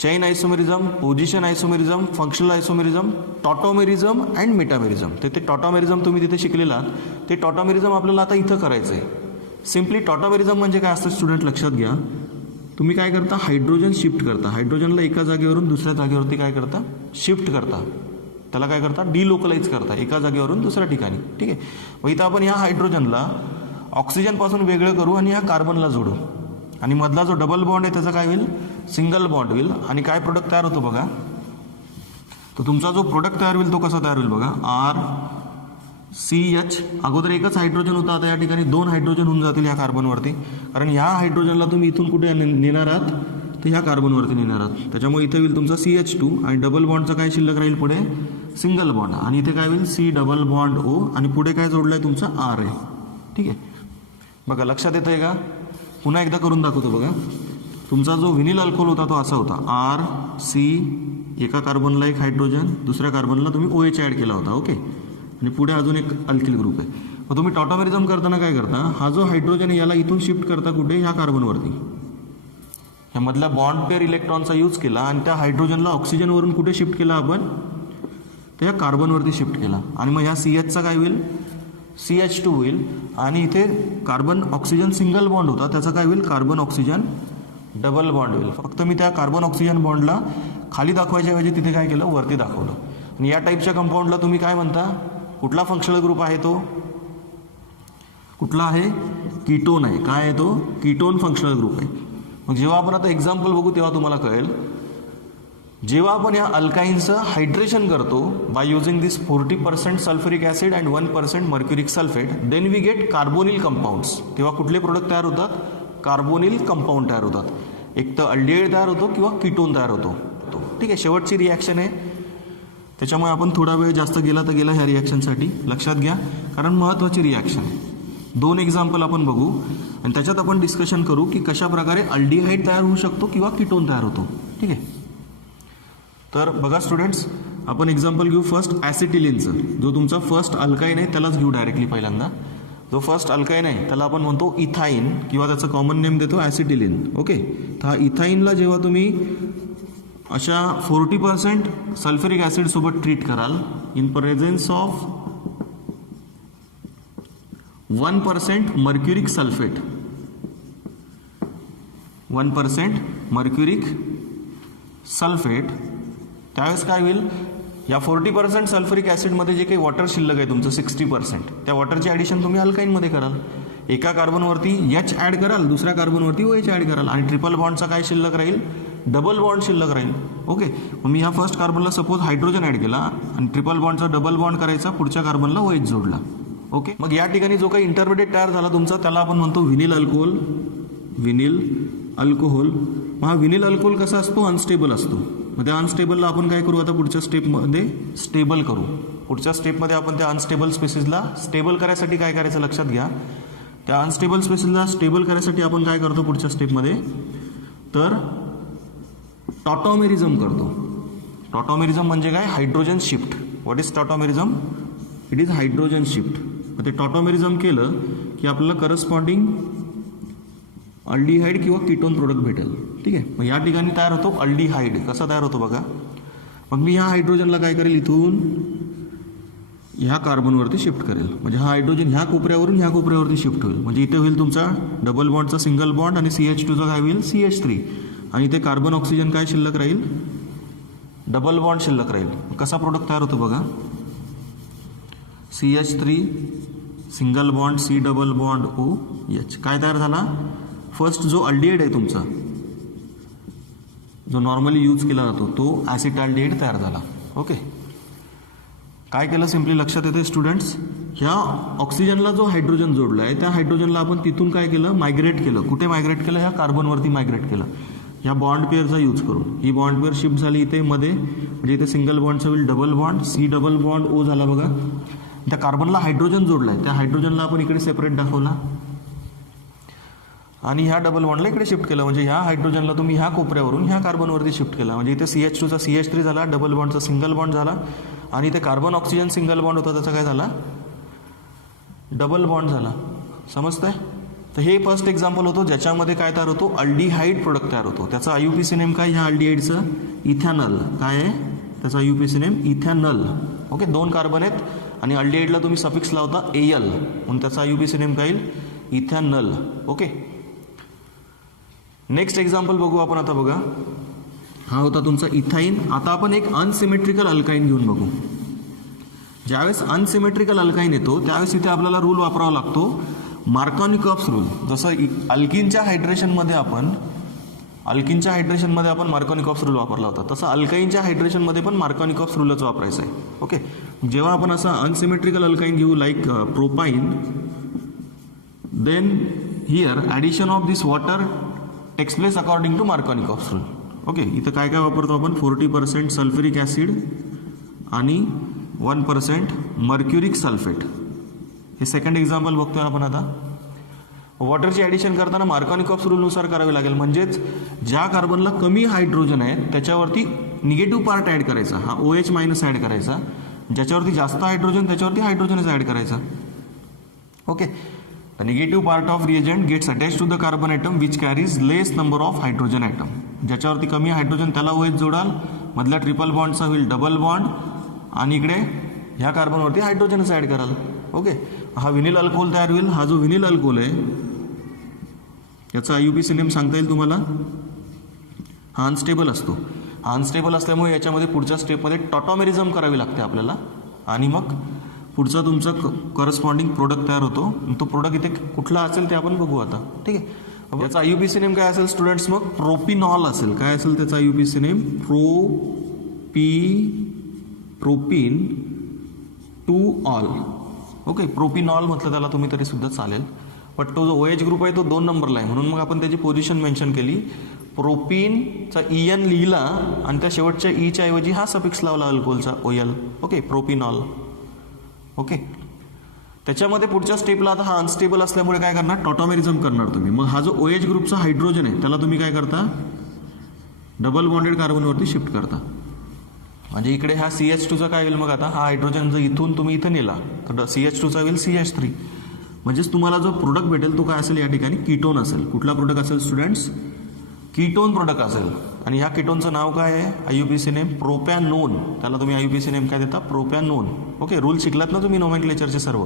chain isomerism, position isomerism, functional isomerism, tautomerism and metamerism. ते टॉटॉमेरिझम तुम्ही तिथे शिकलेला आहात. ते टॉटॉमेरिझम आपल्याला आता इथं करायचं आहे. सिम्पली टॉटॉमेरिझम म्हणजे काय असतं स्टुडंट लक्षात घ्या. तुम्ही काय करता, हायड्रोजन शिफ्ट करता, हायड्रोजनला एका जागेवरून दुसऱ्या जागेवरती काय करता, शिफ्ट करता, त्याला काय करता, डिलोकलाइज करता, एका जागेवरून दुसऱ्या ठिकाणी. ठीक आहे. मग इथं आपण ह्या हायड्रोजनला ऑक्सिजनपासून वेगळं करू आणि ह्या कार्बनला जोडू आणि मधला जो डबल बॉन्ड आहे त्याचा काय होईल, सिंगल बॉन्ड होईल आणि काय प्रोडक्ट तयार होतो बघा. तर तुमचा जो प्रोडक्ट तयार होईल तो कसा तयार होईल बघा, RCH. अगोदर एकच हायड्रोजन होता, आता या ठिकाणी 2 हायड्रोजन होऊन जातील ह्या कार्बनवरती, कारण ह्या हायड्रोजनला तुम्ही इथून कुठे नेणार आहात, तर ह्या कार्बनवरती नेणार आहात. त्याच्यामुळे इथे होईल तुमचा CH2 आणि डबल बॉन्डचा काय शिल्लक राहील पुढे, सिंगल बॉन्ड, आणि इथे काय होईल C डबल बॉन्ड O आणि पुढे काय जोडलाय तुमचा R आहे. ठीक आहे. बघा लक्षात येतंय का, पुन्हा एकदा करून दाखवतो बघा. तुमचा जो व्हिनिल अल्कोहोल होता तो असा होता, RC, एका कार्बनला एक हायड्रोजन, दुसऱ्या कार्बनला तुम्ही OH ॲड केला होता. ओके. आणि पुढे अजून एक अल्किल ग्रुप आहे. मग तुम्ही टॉटॉमेरिझम करताना काय करता, हा जो हायड्रोजन आहे याला इथून शिफ्ट करता कुठे, ह्या कार्बनवरती, ह्यामधल्या बॉन्ड पेअर इलेक्ट्रॉनचा यूज केला आणि त्या हायड्रोजनला ऑक्सिजनवरून कुठे शिफ्ट केला आपण, तर या कार्बनवरती शिफ्ट केला आणि मग ह्या CHचा काय होईल, CH2 होईल आणि इथे कार्बन ऑक्सिजन सिंगल बॉन्ड होता, त्याचा काय होईल, कार्बन ऑक्सिजन डबल बॉन्ड होईल. फक्त मी त्या कार्बन ऑक्सिजन बॉन्डला खाली दाखवायच्या ऐवजी तिथे काय केलं, वरती दाखवलं. आणि या टाईपच्या कंपाऊंडला तुम्ही काय म्हणता, कुठला फंक्शनल ग्रुप आहे तो, कुठला आहे, कीटोन आहे. काय आहे तो, कीटोन फंक्शनल ग्रुप आहे. मग जेव्हा आपण आता एक्झाम्पल बघू तेव्हा तुम्हाला कळेल, जेव्हा आपण या अल्काईनचं हायड्रेशन करतो by using this 40% sulphuric acid and 1% mercuric sulphate, then we get carbonyl compounds. तेव्हा कुठले प्रोडक्ट तयार होतात, कार्बोनिल कंपाऊंड तयार होतात. एक तर अल्डिहाइड तयार होतो किंवा कीटोन तयार होतो. ठीक आहे. शेवटची रिॲक्शन आहे, त्याच्यामुळे आपण थोडा वेळ जास्त गेला तर गेला ह्या रिॲक्शनसाठी, लक्षात घ्या, कारण महत्त्वाची रिॲक्शन आहे. 2 एक्झाम्पल आपण बघू आणि त्याच्यात आपण डिस्कशन करू की कशा प्रकारे अल्डिहाइड तयार होऊ शकतो किंवा कीटोन तयार होतो. ठीक आहे. तर बघा स्टुडंट्स, आपण एक्झाम्पल घेऊ फर्स्ट ॲसिटिलिनचं. जो तुमचा फर्स्ट अल्काईन आहे त्यालाच घेऊ डायरेक्टली पहिल्यांदा. जो फर्स्ट अल्काईन आहे त्याला आपण म्हणतो इथाईन किंवा त्याचं कॉमन नेम देतो ॲसिटिलिन. ओके. तर हा इथाईनला जेव्हा तुम्ही अशा 40% सल्फ्युरिक ॲसिड सोबत ट्रीट कराल in presence of 1% mercuric sulphate, 1% mercuric sulphate, त्यावेळेस काय होईल, या 40% सल्फ्युरिक ॲसिडमध्ये जे काही वॉटर शिल्लक आहे तुमचं 60%, त्या वॉटरची ॲडिशन तुम्ही अल्काईनमध्ये कराल. एका कार्बनवरती H ॲड कराल, दुसऱ्या कार्बनवरती OH ॲड कराल आणि ट्रिपल बॉन्डचा काय शिल्लक राहील, डबल बॉन्ड शिल्लक राहील. ओके. मग मी ह्या फर्स्ट कार्बनला सपोज हायड्रोजन ॲड केला आणि ट्रिपल बॉन्डचा डबल बॉन्ड करायचा, पुढच्या कार्बनला OH जोडला. ओके. मग या ठिकाणी जो काही इंटरमिडिएट तयार झाला तुमचा त्याला आपण म्हणतो व्हिनिल अल्कोहोल. Vinyl alcohol. मग हा व्हिनिल अल्कोहोल कसा असतो, अनस्टेबल असतो. मग त्या अनस्टेबलला आपण काय करू, आता पुढच्या स्टेपमध्ये स्टेबल करू. पुढच्या स्टेपमध्ये आपण त्या अनस्टेबल स्पेसिसला स्टेबल करायसाठी काय करायचं लक्षात घ्या, त्या अनस्टेबल स्पेसिसला स्टेबल करायसाठी आपण काय करतो पुढच्या स्टेपमध्ये, तर टॉटॉमेरिझम करतो. टॉटॉमेरिझम म्हणजे काय, hydrogen shift. What is tautomerism, it is hydrogen shift. मग ते टॉटॉमेरिझम केलं की आपल्याला करस्पॉन्डिंग अल्डिहाइड किंवा कीटोन प्रोडक्ट भेटेल. ठीक आहे. मग या ठिकाणी तयार होतो अल्डिहाइड. कसा तयार होतो बघा, मग मी ह्या हायड्रोजनला काय करेल, इथून ह्या कार्बनवरती शिफ्ट करेल, म्हणजे हा हायड्रोजन ह्या कोपऱ्यावरून ह्या कोपऱ्यावरती शिफ्ट होईल. म्हणजे इथे होईल तुमचा डबल बॉन्डचा सिंगल बॉन्ड आणि CH2चा काय होईल, CH3, आणि इथे कार्बन ऑक्सिजन काय शिल्लक राहील, डबल बॉन्ड शिल्लक राहील. कसा प्रोडक्ट तयार होतो बघा, CH3 single bond C double bond OH. काय तयार झाला, फर्स्ट जो अल्डिहाइड आहे तुमचा, जो नॉर्मली यूज केला जातो तो ॲसिटाल्डिहाइड तयार झाला. ओके. काय केलं, सिम्पली लक्षात येते स्टुडंट्स, ह्या ऑक्सिजनला जो हायड्रोजन जोडला आहे त्या हायड्रोजनला आपण तिथून काय केलं, मायग्रेट केलं. कुठे मायग्रेट केलं, ह्या कार्बनवरती मायग्रेट केलं ह्या बॉन्ड पेअरचा यूज करून. ही बॉन्ड पेअर शिफ्ट झाली इथे मध्ये, म्हणजे इथे सिंगल बॉन्डचा होईल double bond, C double bond O झाला बघा. त्या कार्बनला हायड्रोजन जोडला आहे, त्या हायड्रोजनला आपण इकडे सेपरेट दाखवला आणि ह्या डबल बॉन्डला इकडे शिफ्ट केलं. म्हणजे ह्या हायड्रोजनला तुम्ही ह्या कोपऱ्यावरून ह्या कार्बनवरती शिफ्ट केला. म्हणजे इथे CH2चा CH3 झाला, डबल बॉन्डचा सिंगल बॉन्ड झाला आणि इथे कार्बन ऑक्सिजन सिंगल बॉन्ड होता त्याचा काय झाला, डबल बॉन्ड झाला. समजतंय. तर हे फर्स्ट एक्झाम्पल होतो ज्याच्यामध्ये काय तयार होतो, अल्डिहाइड प्रोडक्ट तयार होतो. त्याचा IUPAC नेम काय, ह्या अल्डिहाइडचं इथॅनल. काय आहे त्याचा IUPAC नेम, इथॅनल. ओके. 2 कार्बन आहेत आणि अल्डिहाइडला तुम्ही सफिक्स लावता AL, म्हणून त्याचा IUPAC नेम काय येईल, इथॅनल. ओके. नेक्स्ट एक्झाम्पल बघू आपण आता. बघा, हा होता तुमचा इथाईन. आता आपण एक अनसिमेट्रिकल अल्काईन घेऊन बघू. ज्यावेळेस अनसिमेट्रिकल अल्काईन येतो त्यावेळेस इथे आपल्याला रूल वापरावा लागतो, मार्कोनिकॉफ्स रूल. जसं अल्किनच्या हायड्रेशनमध्ये आपण मार्कोनिकॉफ्स रूल वापरला होता, तसं अल्काईनच्या हायड्रेशनमध्ये पण मार्कोनिकॉफ्स रूलच वापरायचा आहे. ओके, जेव्हा आपण असं अनसिमेट्रिकल अल्काईन घेऊ like propyne, then here addition of this water takes place according to Markovnikov's rule. Okay, इथं काय काय वापरतो आपण, 40% सल्फ्युरिक ॲसिड आणि 1% मर्क्युरिक सल्फेट. हे सेकंड एक्झाम्पल बघतोय आपण आता. वॉटरची ॲडिशन करताना मार्कोनिकॉफ्स रूलनुसार करावे लागेल. म्हणजेच ज्या कार्बनला कमी हायड्रोजन आहे त्याच्यावरती निगेटिव्ह पार्ट ॲड करायचा, हा OH मायनस ॲड करायचा. ज्याच्यावरती जास्त हायड्रोजन त्याच्यावरती हायड्रोजनच ॲड करायचा. Okay, the negative part of reagent gets attach to the carbon atom which carries less number of hydrogen atom. ज्याच्यावरती कमी हायड्रोजन त्याला OH जोडाल, मधल्या ट्रिपल बॉन्डचा होईल डबल बॉन्ड, आणि इकडे ह्या कार्बनवरती हायड्रोजनच ॲड कराल. ओके, हा व्हिनिल अल्कोहोल तयार होईल. हा जो व्हिनिल अल्कोहोल आहे याचा IUPAC नेम सांगता येईल तुम्हाला. हा अनस्टेबल असतो. हा अनस्टेबल असल्यामुळे याच्यामध्ये पुढच्या स्टेपमध्ये टॉटॉमेरिझम करावी लागते आपल्याला, आणि मग पुढचा तुमचा करस्पॉन्डिंग प्रोडक्ट तयार होतो. तो प्रोडक्ट इथे कुठला असेल ते आपण बघू आता. ठीक आहे, याचा IUPAC नेम काय असेल स्टुडंट्स, मग प्रोपिनॉल असेल. काय असेल त्याचा IUPAC name, propen two ol. Okay, propenol म्हटलं त्याला तुम्ही तरी सुद्धा चालेल, बट तो जो OH ग्रुप आहे तो 2 नंबरला आहे, म्हणून मग आपण त्याची पोझिशन मेन्शन केली. प्रोपिनचा EN लिहिला आणि त्या शेवटच्या ईच्या ऐवजी हा सफिक्स लावला अल्कोहोलचा OL. ओके, प्रोपिनॉल. ओके, त्याच्यामध्ये पुढच्या स्टेपला आता हा अनस्टेबल असल्यामुळे काय करणार, टॉटॉमेरिझम करणार तुम्ही. मग हा जो OH ग्रुपचा हायड्रोजन आहे त्याला तुम्ही काय करता, डबल बॉन्डेड कार्बनवरती शिफ्ट करता. म्हणजे इकडे हा CH2चा काय होईल, मग आता हा हायड्रोजन जर इथून तुम्ही इथं नेला तर CH2चा होईल CH3. म्हणजेच तुम्हाला जो प्रोडक्ट भेटेल तो काय असेल, या ठिकाणी कीटोन असेल. कुठला प्रोडक्ट असेल स्टुडंट्स, कीटोन प्रोडक्ट असेल. आणि ह्या कीटोनचं नाव काय आहे, IUPAC नेम प्रोपॅनोन. त्याला तुम्ही IUPAC नेम काय देता, प्रोपॅनोन. ओके, रूल शिकलात ना तुम्ही नोमेनक्लेचरचे सर्व.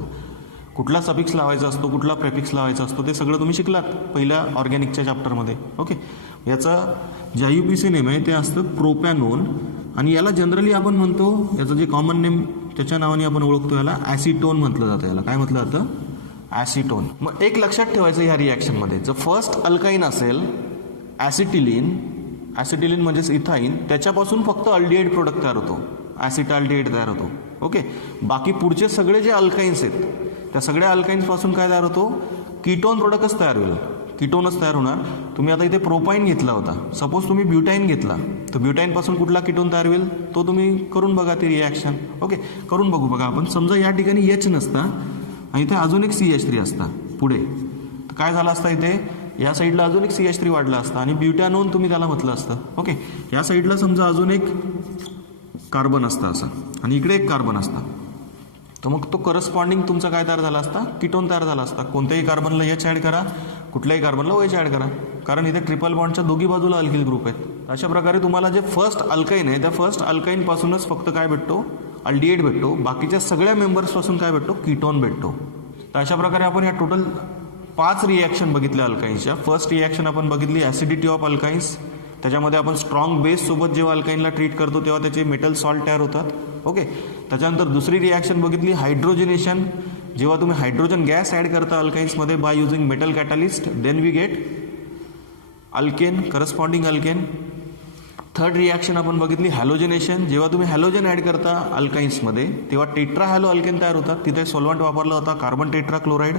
कुठला सफिक्स लावायचा असतो, कुठला प्रेफिक्स लावायचा असतो, ते सगळं तुम्ही शिकलात पहिल्या ऑर्गॅनिकच्या चॅप्टरमध्ये. ओके, याचं जे IUPAC नेम आहे ते असतं प्रोपॅनोन. आणि याला जनरली आपण म्हणतो, याचं जे कॉमन नेम त्याच्या नावाने आपण ओळखतो, याला ॲसिटोन म्हटलं जातं. याला काय म्हटलं जातं, ॲसिटोन. मग एक लक्षात ठेवायचं ह्या रिॲक्शनमध्ये, जर फर्स्ट अल्काईन असेल ॲसिटिलीन म्हणजेच इथाईन, त्याच्यापासून फक्त अल्डिहाइड प्रोडक्ट तयार होतो, ॲसिटाल्डिहाइड तयार होतो. ओके, बाकी पुढचे सगळे जे अल्काईन्स आहेत त्या सगळ्या अल्काईन्सपासून काय तयार होतो, कीटोन प्रोडक्टच तयार होईल, कीटोनच तयार होणार. तुम्ही आता इथे प्रोपाईन घेतला होता, सपोज तुम्ही ब्युटाईन घेतला तर ब्युटाईनपासून कुठला कीटोन तयार होईल तो तुम्ही करून बघा ती रिॲक्शन. ओके, करून बघू. बघा आपण, समजा या ठिकाणी H नसता आणि इथे अजून एक CH3 असता पुढे, तर काय झालं असतं, इथे या साईडला अजून एक CH3 वाढला असता आणि ब्युटॅनोन तुम्ही त्याला म्हटलं असतं. ओके, या साईडला समजा अजून एक कार्बन असतं असं, आणि इकडे एक कार्बन असता, तर मग तो करस्पॉन्डिंग तुमचा काय तयार झाला असता, कीटोन तयार झाला असता. कोणत्याही कार्बनला H ॲड करा, कुठल्याही कार्बनला OH ॲड करा, कारण इथे ट्रिपल बॉन्डच्या दोघी बाजूला अल्किल ग्रुप आहेत. अशा प्रकारे तुम्हाला जे फर्स्ट अल्काईन आहे त्या फर्स्ट अल्काईनपासूनच फक्त काय भेटतो, अल्डिहाइड भेटतो. बाकीच्या सगळ्या मेंबर्सपासून काय भेटतो, कीटोन भेटतो. तर अशा प्रकारे आपण या टोटल 5 रिॲक्शन बघितल्या अल्काईन्सच्या. फर्स्ट रिॲक्शन आपण बघितली ॲसिडिटी ऑफ अल्काईन्स. त्याच्यामध्ये आपण स्ट्रॉंग बेससोबत जेव्हा अल्काईनला ट्रीट करतो तेव्हा त्याचे मेटल सॉल्ट तयार होतात. ओके, त्याच्यानंतर दुसरी रिॲक्शन बघितली हायड्रोजनेशन. जेव्हा तुम्ही हायड्रोजन गॅस ॲड करता अल्काईन्समध्ये by using metal catalyst, then we get alkane, corresponding alkane. Third reaction आपण बघितली हॅलोजनेशन. जेव्हा तुम्ही हॅलोजन ॲड करता अल्काईन्समध्ये तेव्हा टेट्रा हॅलो अल्केन तयार होतात, तिथे सोल्वंट वापरला होता कार्बन टेट्रा क्लोराईड.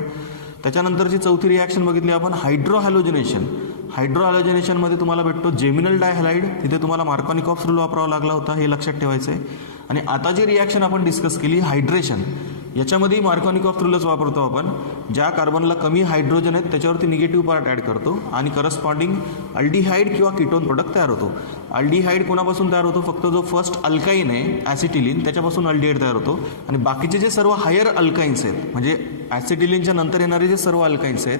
त्याच्यानंतरची चौथी रिॲक्शन बघितली आपण हायड्रो हॅलोजनेशन. हायड्रो हॅलोजनेशनमध्ये तुम्हाला भेटतो जेमिनल डायहॅलाइड, तिथे तुम्हाला मार्कोनिकॉफ्स रूल वापरावा लागला होता, हे लक्षात ठेवायचं आहे. आणि आता जी रिॲक्शन आपण डिस्कस केली हायड्रेशन, याच्यामध्ये मार्कोनिकॉफ्स रूलच वापरतो आपण. ज्या कार्बनला कमी हायड्रोजन आहेत त्याच्यावरती निगेटिव्ह पार्ट ॲड करतो आणि करस्पॉन्डिंग अल्डिहाइड किंवा कीटोन प्रोडक्ट तयार होतो. अल्डिहाइड कोणापासून तयार होतो, फक्त जो फर्स्ट अल्काईन आहे ॲसिटिलीन त्याच्यापासून अल्डिहाइड तयार होतो. आणि बाकीचे जे सर्व हायर अल्काईन्स आहेत, म्हणजे ॲसिटिलीनच्या नंतर येणारे जे सर्व अल्काईन्स आहेत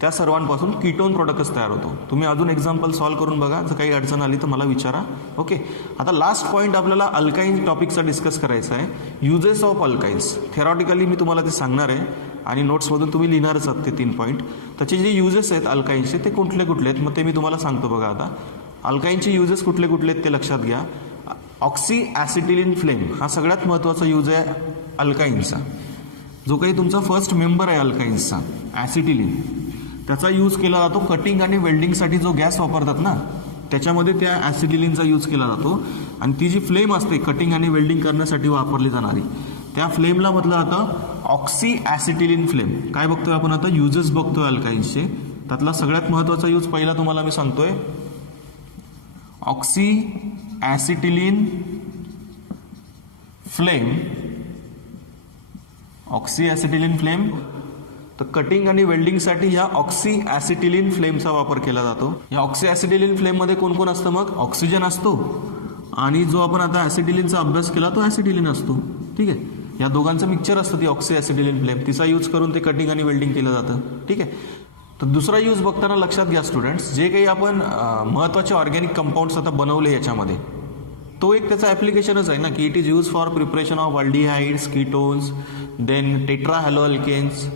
त्या सर्वांपासून कीटोन प्रोडक्टच तयार होतो. तुम्ही अजून एक्झाम्पल सॉल्व्ह करून बघा, जर काही अडचण आली तर मला विचारा. ओके, आता लास्ट पॉईंट आपल्याला अल्काईन टॉपिकचा डिस्कस करायचा आहे, युजेस ऑफ अल्काईन्स. थेरॉटिकली मी तुम्हाला ते सांगणार आहे, आणि नोट्समधून तुम्ही लिहिणारच आहात ते 3 पॉईंट. त्याचे जे युजेस आहेत अल्काईनचे ते कुठले कुठले आहेत मग ते मी तुम्हाला सांगतो बघा. आता अल्काईनचे युजेस कुठले कुठले आहेत ते लक्षात घ्या. ऑक्सी ॲसिटिलिन फ्लेम हा सगळ्यात महत्त्वाचा यूज आहे अल्काईनचा. जो काही तुमचा फर्स्ट मेंबर आहे अल्काईन्सचा ॲसिटिलिन, त्याचा यूज केला जातो कटिंग आणि वेल्डिंगसाठी. जो गॅस वापरतात ना त्याच्यामध्ये त्या ॲसिटिलिनचा यूज केला जातो. आणि ती जी फ्लेम असते कटिंग आणि वेल्डिंग करण्यासाठी वापरली जाणारी, त्या फ्लेमला म्हटलं जातं ऑक्सी ॲसिटिलिन फ्लेम. काय बघतोय आपण आता? युजेस बघतोय अल्काईन्सचे. त्यातला सगळ्यात महत्त्वाचा यूज पहिला तुम्हाला मी सांगतोय, oxy acetylene flame. Oxy acetylene flame तर कटिंग आणि वेल्डिंगसाठी ह्या ऑक्सी ॲसिटिलिन फ्लेमचा वापर केला जातो. या ऑक्सी ॲसिटिलिन फ्लेममध्ये कोण कोण असतं? मग ऑक्सिजन असतो आणि जो आपण आता ॲसिटिलिनचा अभ्यास केला तो ॲसिटिलिन असतो. ठीक आहे, या दोघांचं मिक्सचर असतं ती ऑक्सी ॲसिटिलिन फ्लेम. तिचा यूज करून ते कटिंग आणि वेल्डिंग केलं जातं. ठीक आहे, तर दुसरा यूज बघताना लक्षात घ्या स्टुडंट्स, जे काही आपण महत्त्वाचे ऑर्गॅनिक कंपाऊंड्स आता बनवले याच्यामध्ये, तो एक त्याचा ॲप्लिकेशनच आहे ना, की it is use for preparation of aldehydes, ketones, then tetra halo alkanes,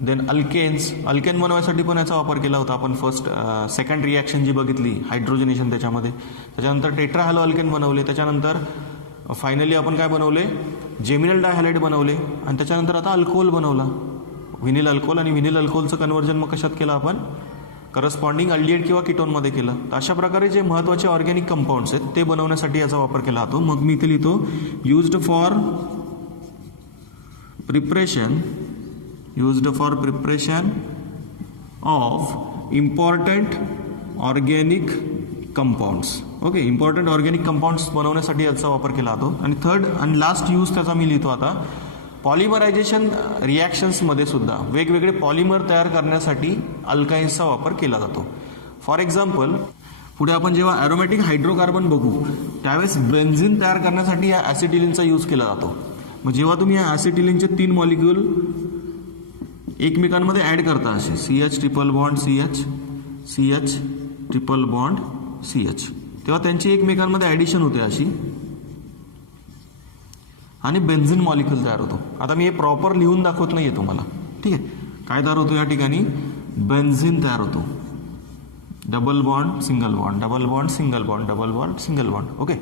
then alkanes. Alkane बनवायसाठी पण याचा वापर केला होता आपण. सेकंड रिॲक्शन जी बघितली हायड्रोजनेशन त्याच्यामध्ये, त्याच्यानंतर टेट्रा हॅलो अल्केन बनवले. त्याच्यानंतर फायनली आपण काय बनवले? जेमिनल डायहॅलाइड बनवले. आणि त्याच्यानंतर आता अल्कोहोल बनवला, व्हिनिल अल्कोहोल. आणि व्हिनिल अल्कोहोलचं कन्व्हर्जन मग कशात केलं आपण? करस्पॉन्डिंग अल्डिहाइड किंवा कीटोनमध्ये केलं. तर अशा प्रकारे जे महत्त्वाचे ऑर्गॅनिक कंपाऊंड्स आहेत ते बनवण्यासाठी याचा वापर केला जातो. मग मी इथे लिहितो used for preparation of important organic compounds. Okay, important organic compounds बनवण्यासाठी याचा वापर केला जातो. आणि थर्ड आणि लास्ट यूज त्याचा मी लिहितो आता, पॉलिमरायझेशन रिॲक्शन्समध्ये सुद्धा वेगवेगळे पॉलिमर तयार करण्यासाठी अल्काईन्सचा वापर केला जातो. फॉर एक्झाम्पल, पुढे आपण जेव्हा ॲरोमॅटिक हायड्रोकार्बन बघू त्यावेळेस बेन्झिन तयार करण्यासाठी या ॲसिटिलिनचा यूज केला जातो. मग जेव्हा तुम्ही या ॲसिटिलिनचे 3 मॉलिक्यूल एकमेकांमध्ये ॲड करता असे CH triple bond CH triple bond CH, तेव्हा त्यांची एकमेकांमध्ये ॲडिशन होते अशी आणि बेन्झिन मॉलिक्यूल तयार होतो. आता मी हे प्रॉपर लिहून दाखवत नाही आहे तुम्हाला. ठीक आहे, काय तयार होतो या ठिकाणी? बेन्झिन तयार होतो. Double bond single bond, double bond single bond, double bond single bond. Okay,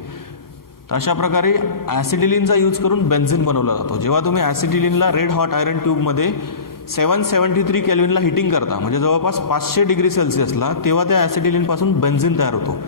तर अशा प्रकारे ॲसिटिलिनचा यूज करून बेन्झिन बनवला जातो. जेव्हा तुम्ही ॲसिटिलिनला रेड हॉट आयरन ट्यूबमध्ये 773 केल्विनला हिटिंग करता, म्हणजे जवळपास 500 डिग्री सेल्सिअसला, तेव्हा त्या ॲसिटिलिनपासून बेन्झिन तयार होतो.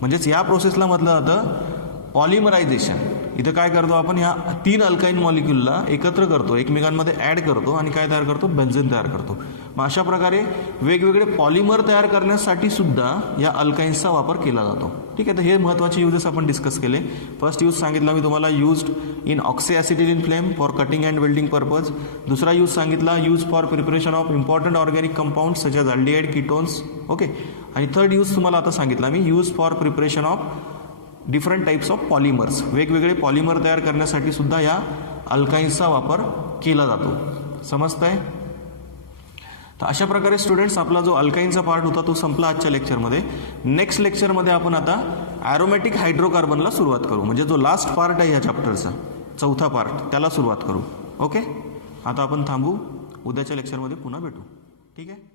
म्हणजेच या प्रोसेसला म्हटलं जातं पॉलिमरायझेशन. इथं काय करतो आपण? ह्या 3 अल्काईन मॉलिक्यूलला एकत्र करतो, एकमेकांमध्ये ॲड करतो आणि काय तयार करतो? बेन्झिन तयार करतो. मग अशा प्रकारे वेगवेगळे पॉलिमर तयार करण्यासाठी सुद्धा या अल्काईन्सचा वापर केला जातो. ठीक आहे, तर हे महत्त्वाचे युजेस आपण डिस्कस केले. फर्स्ट यूज सांगितला मी तुम्हाला, used in oxy acetylene flame for cutting and welding purpose. दुसरा यूज सांगितला, use for preparation of important organic compounds such as aldehyde, ketones. Okay, आणि थर्ड यूज तुम्हाला आता सांगितला मी, use for preparation of different types of polymers. वेगवेगळे polymer तयार करण्यासाठी सुद्धा या अल्काईन्सचा वापर केला जातो. समजतंय? तर अशा प्रकारे स्टुडंट्स आपला जो अल्काईनचा पार्ट होता तो संपला आजच्या लेक्चरमध्ये. नेक्स्ट लेक्चरमध्ये आपण आता ॲरोमॅटिक हायड्रोकार्बनला सुरुवात करू, म्हणजे जो लास्ट पार्ट आहे या चॅप्टरचा, चौथा पार्ट, त्याला सुरुवात करू. ओके, आता आपण थांबू. उद्याच्या लेक्चरमध्ये पुन्हा भेटू. ठीक आहे.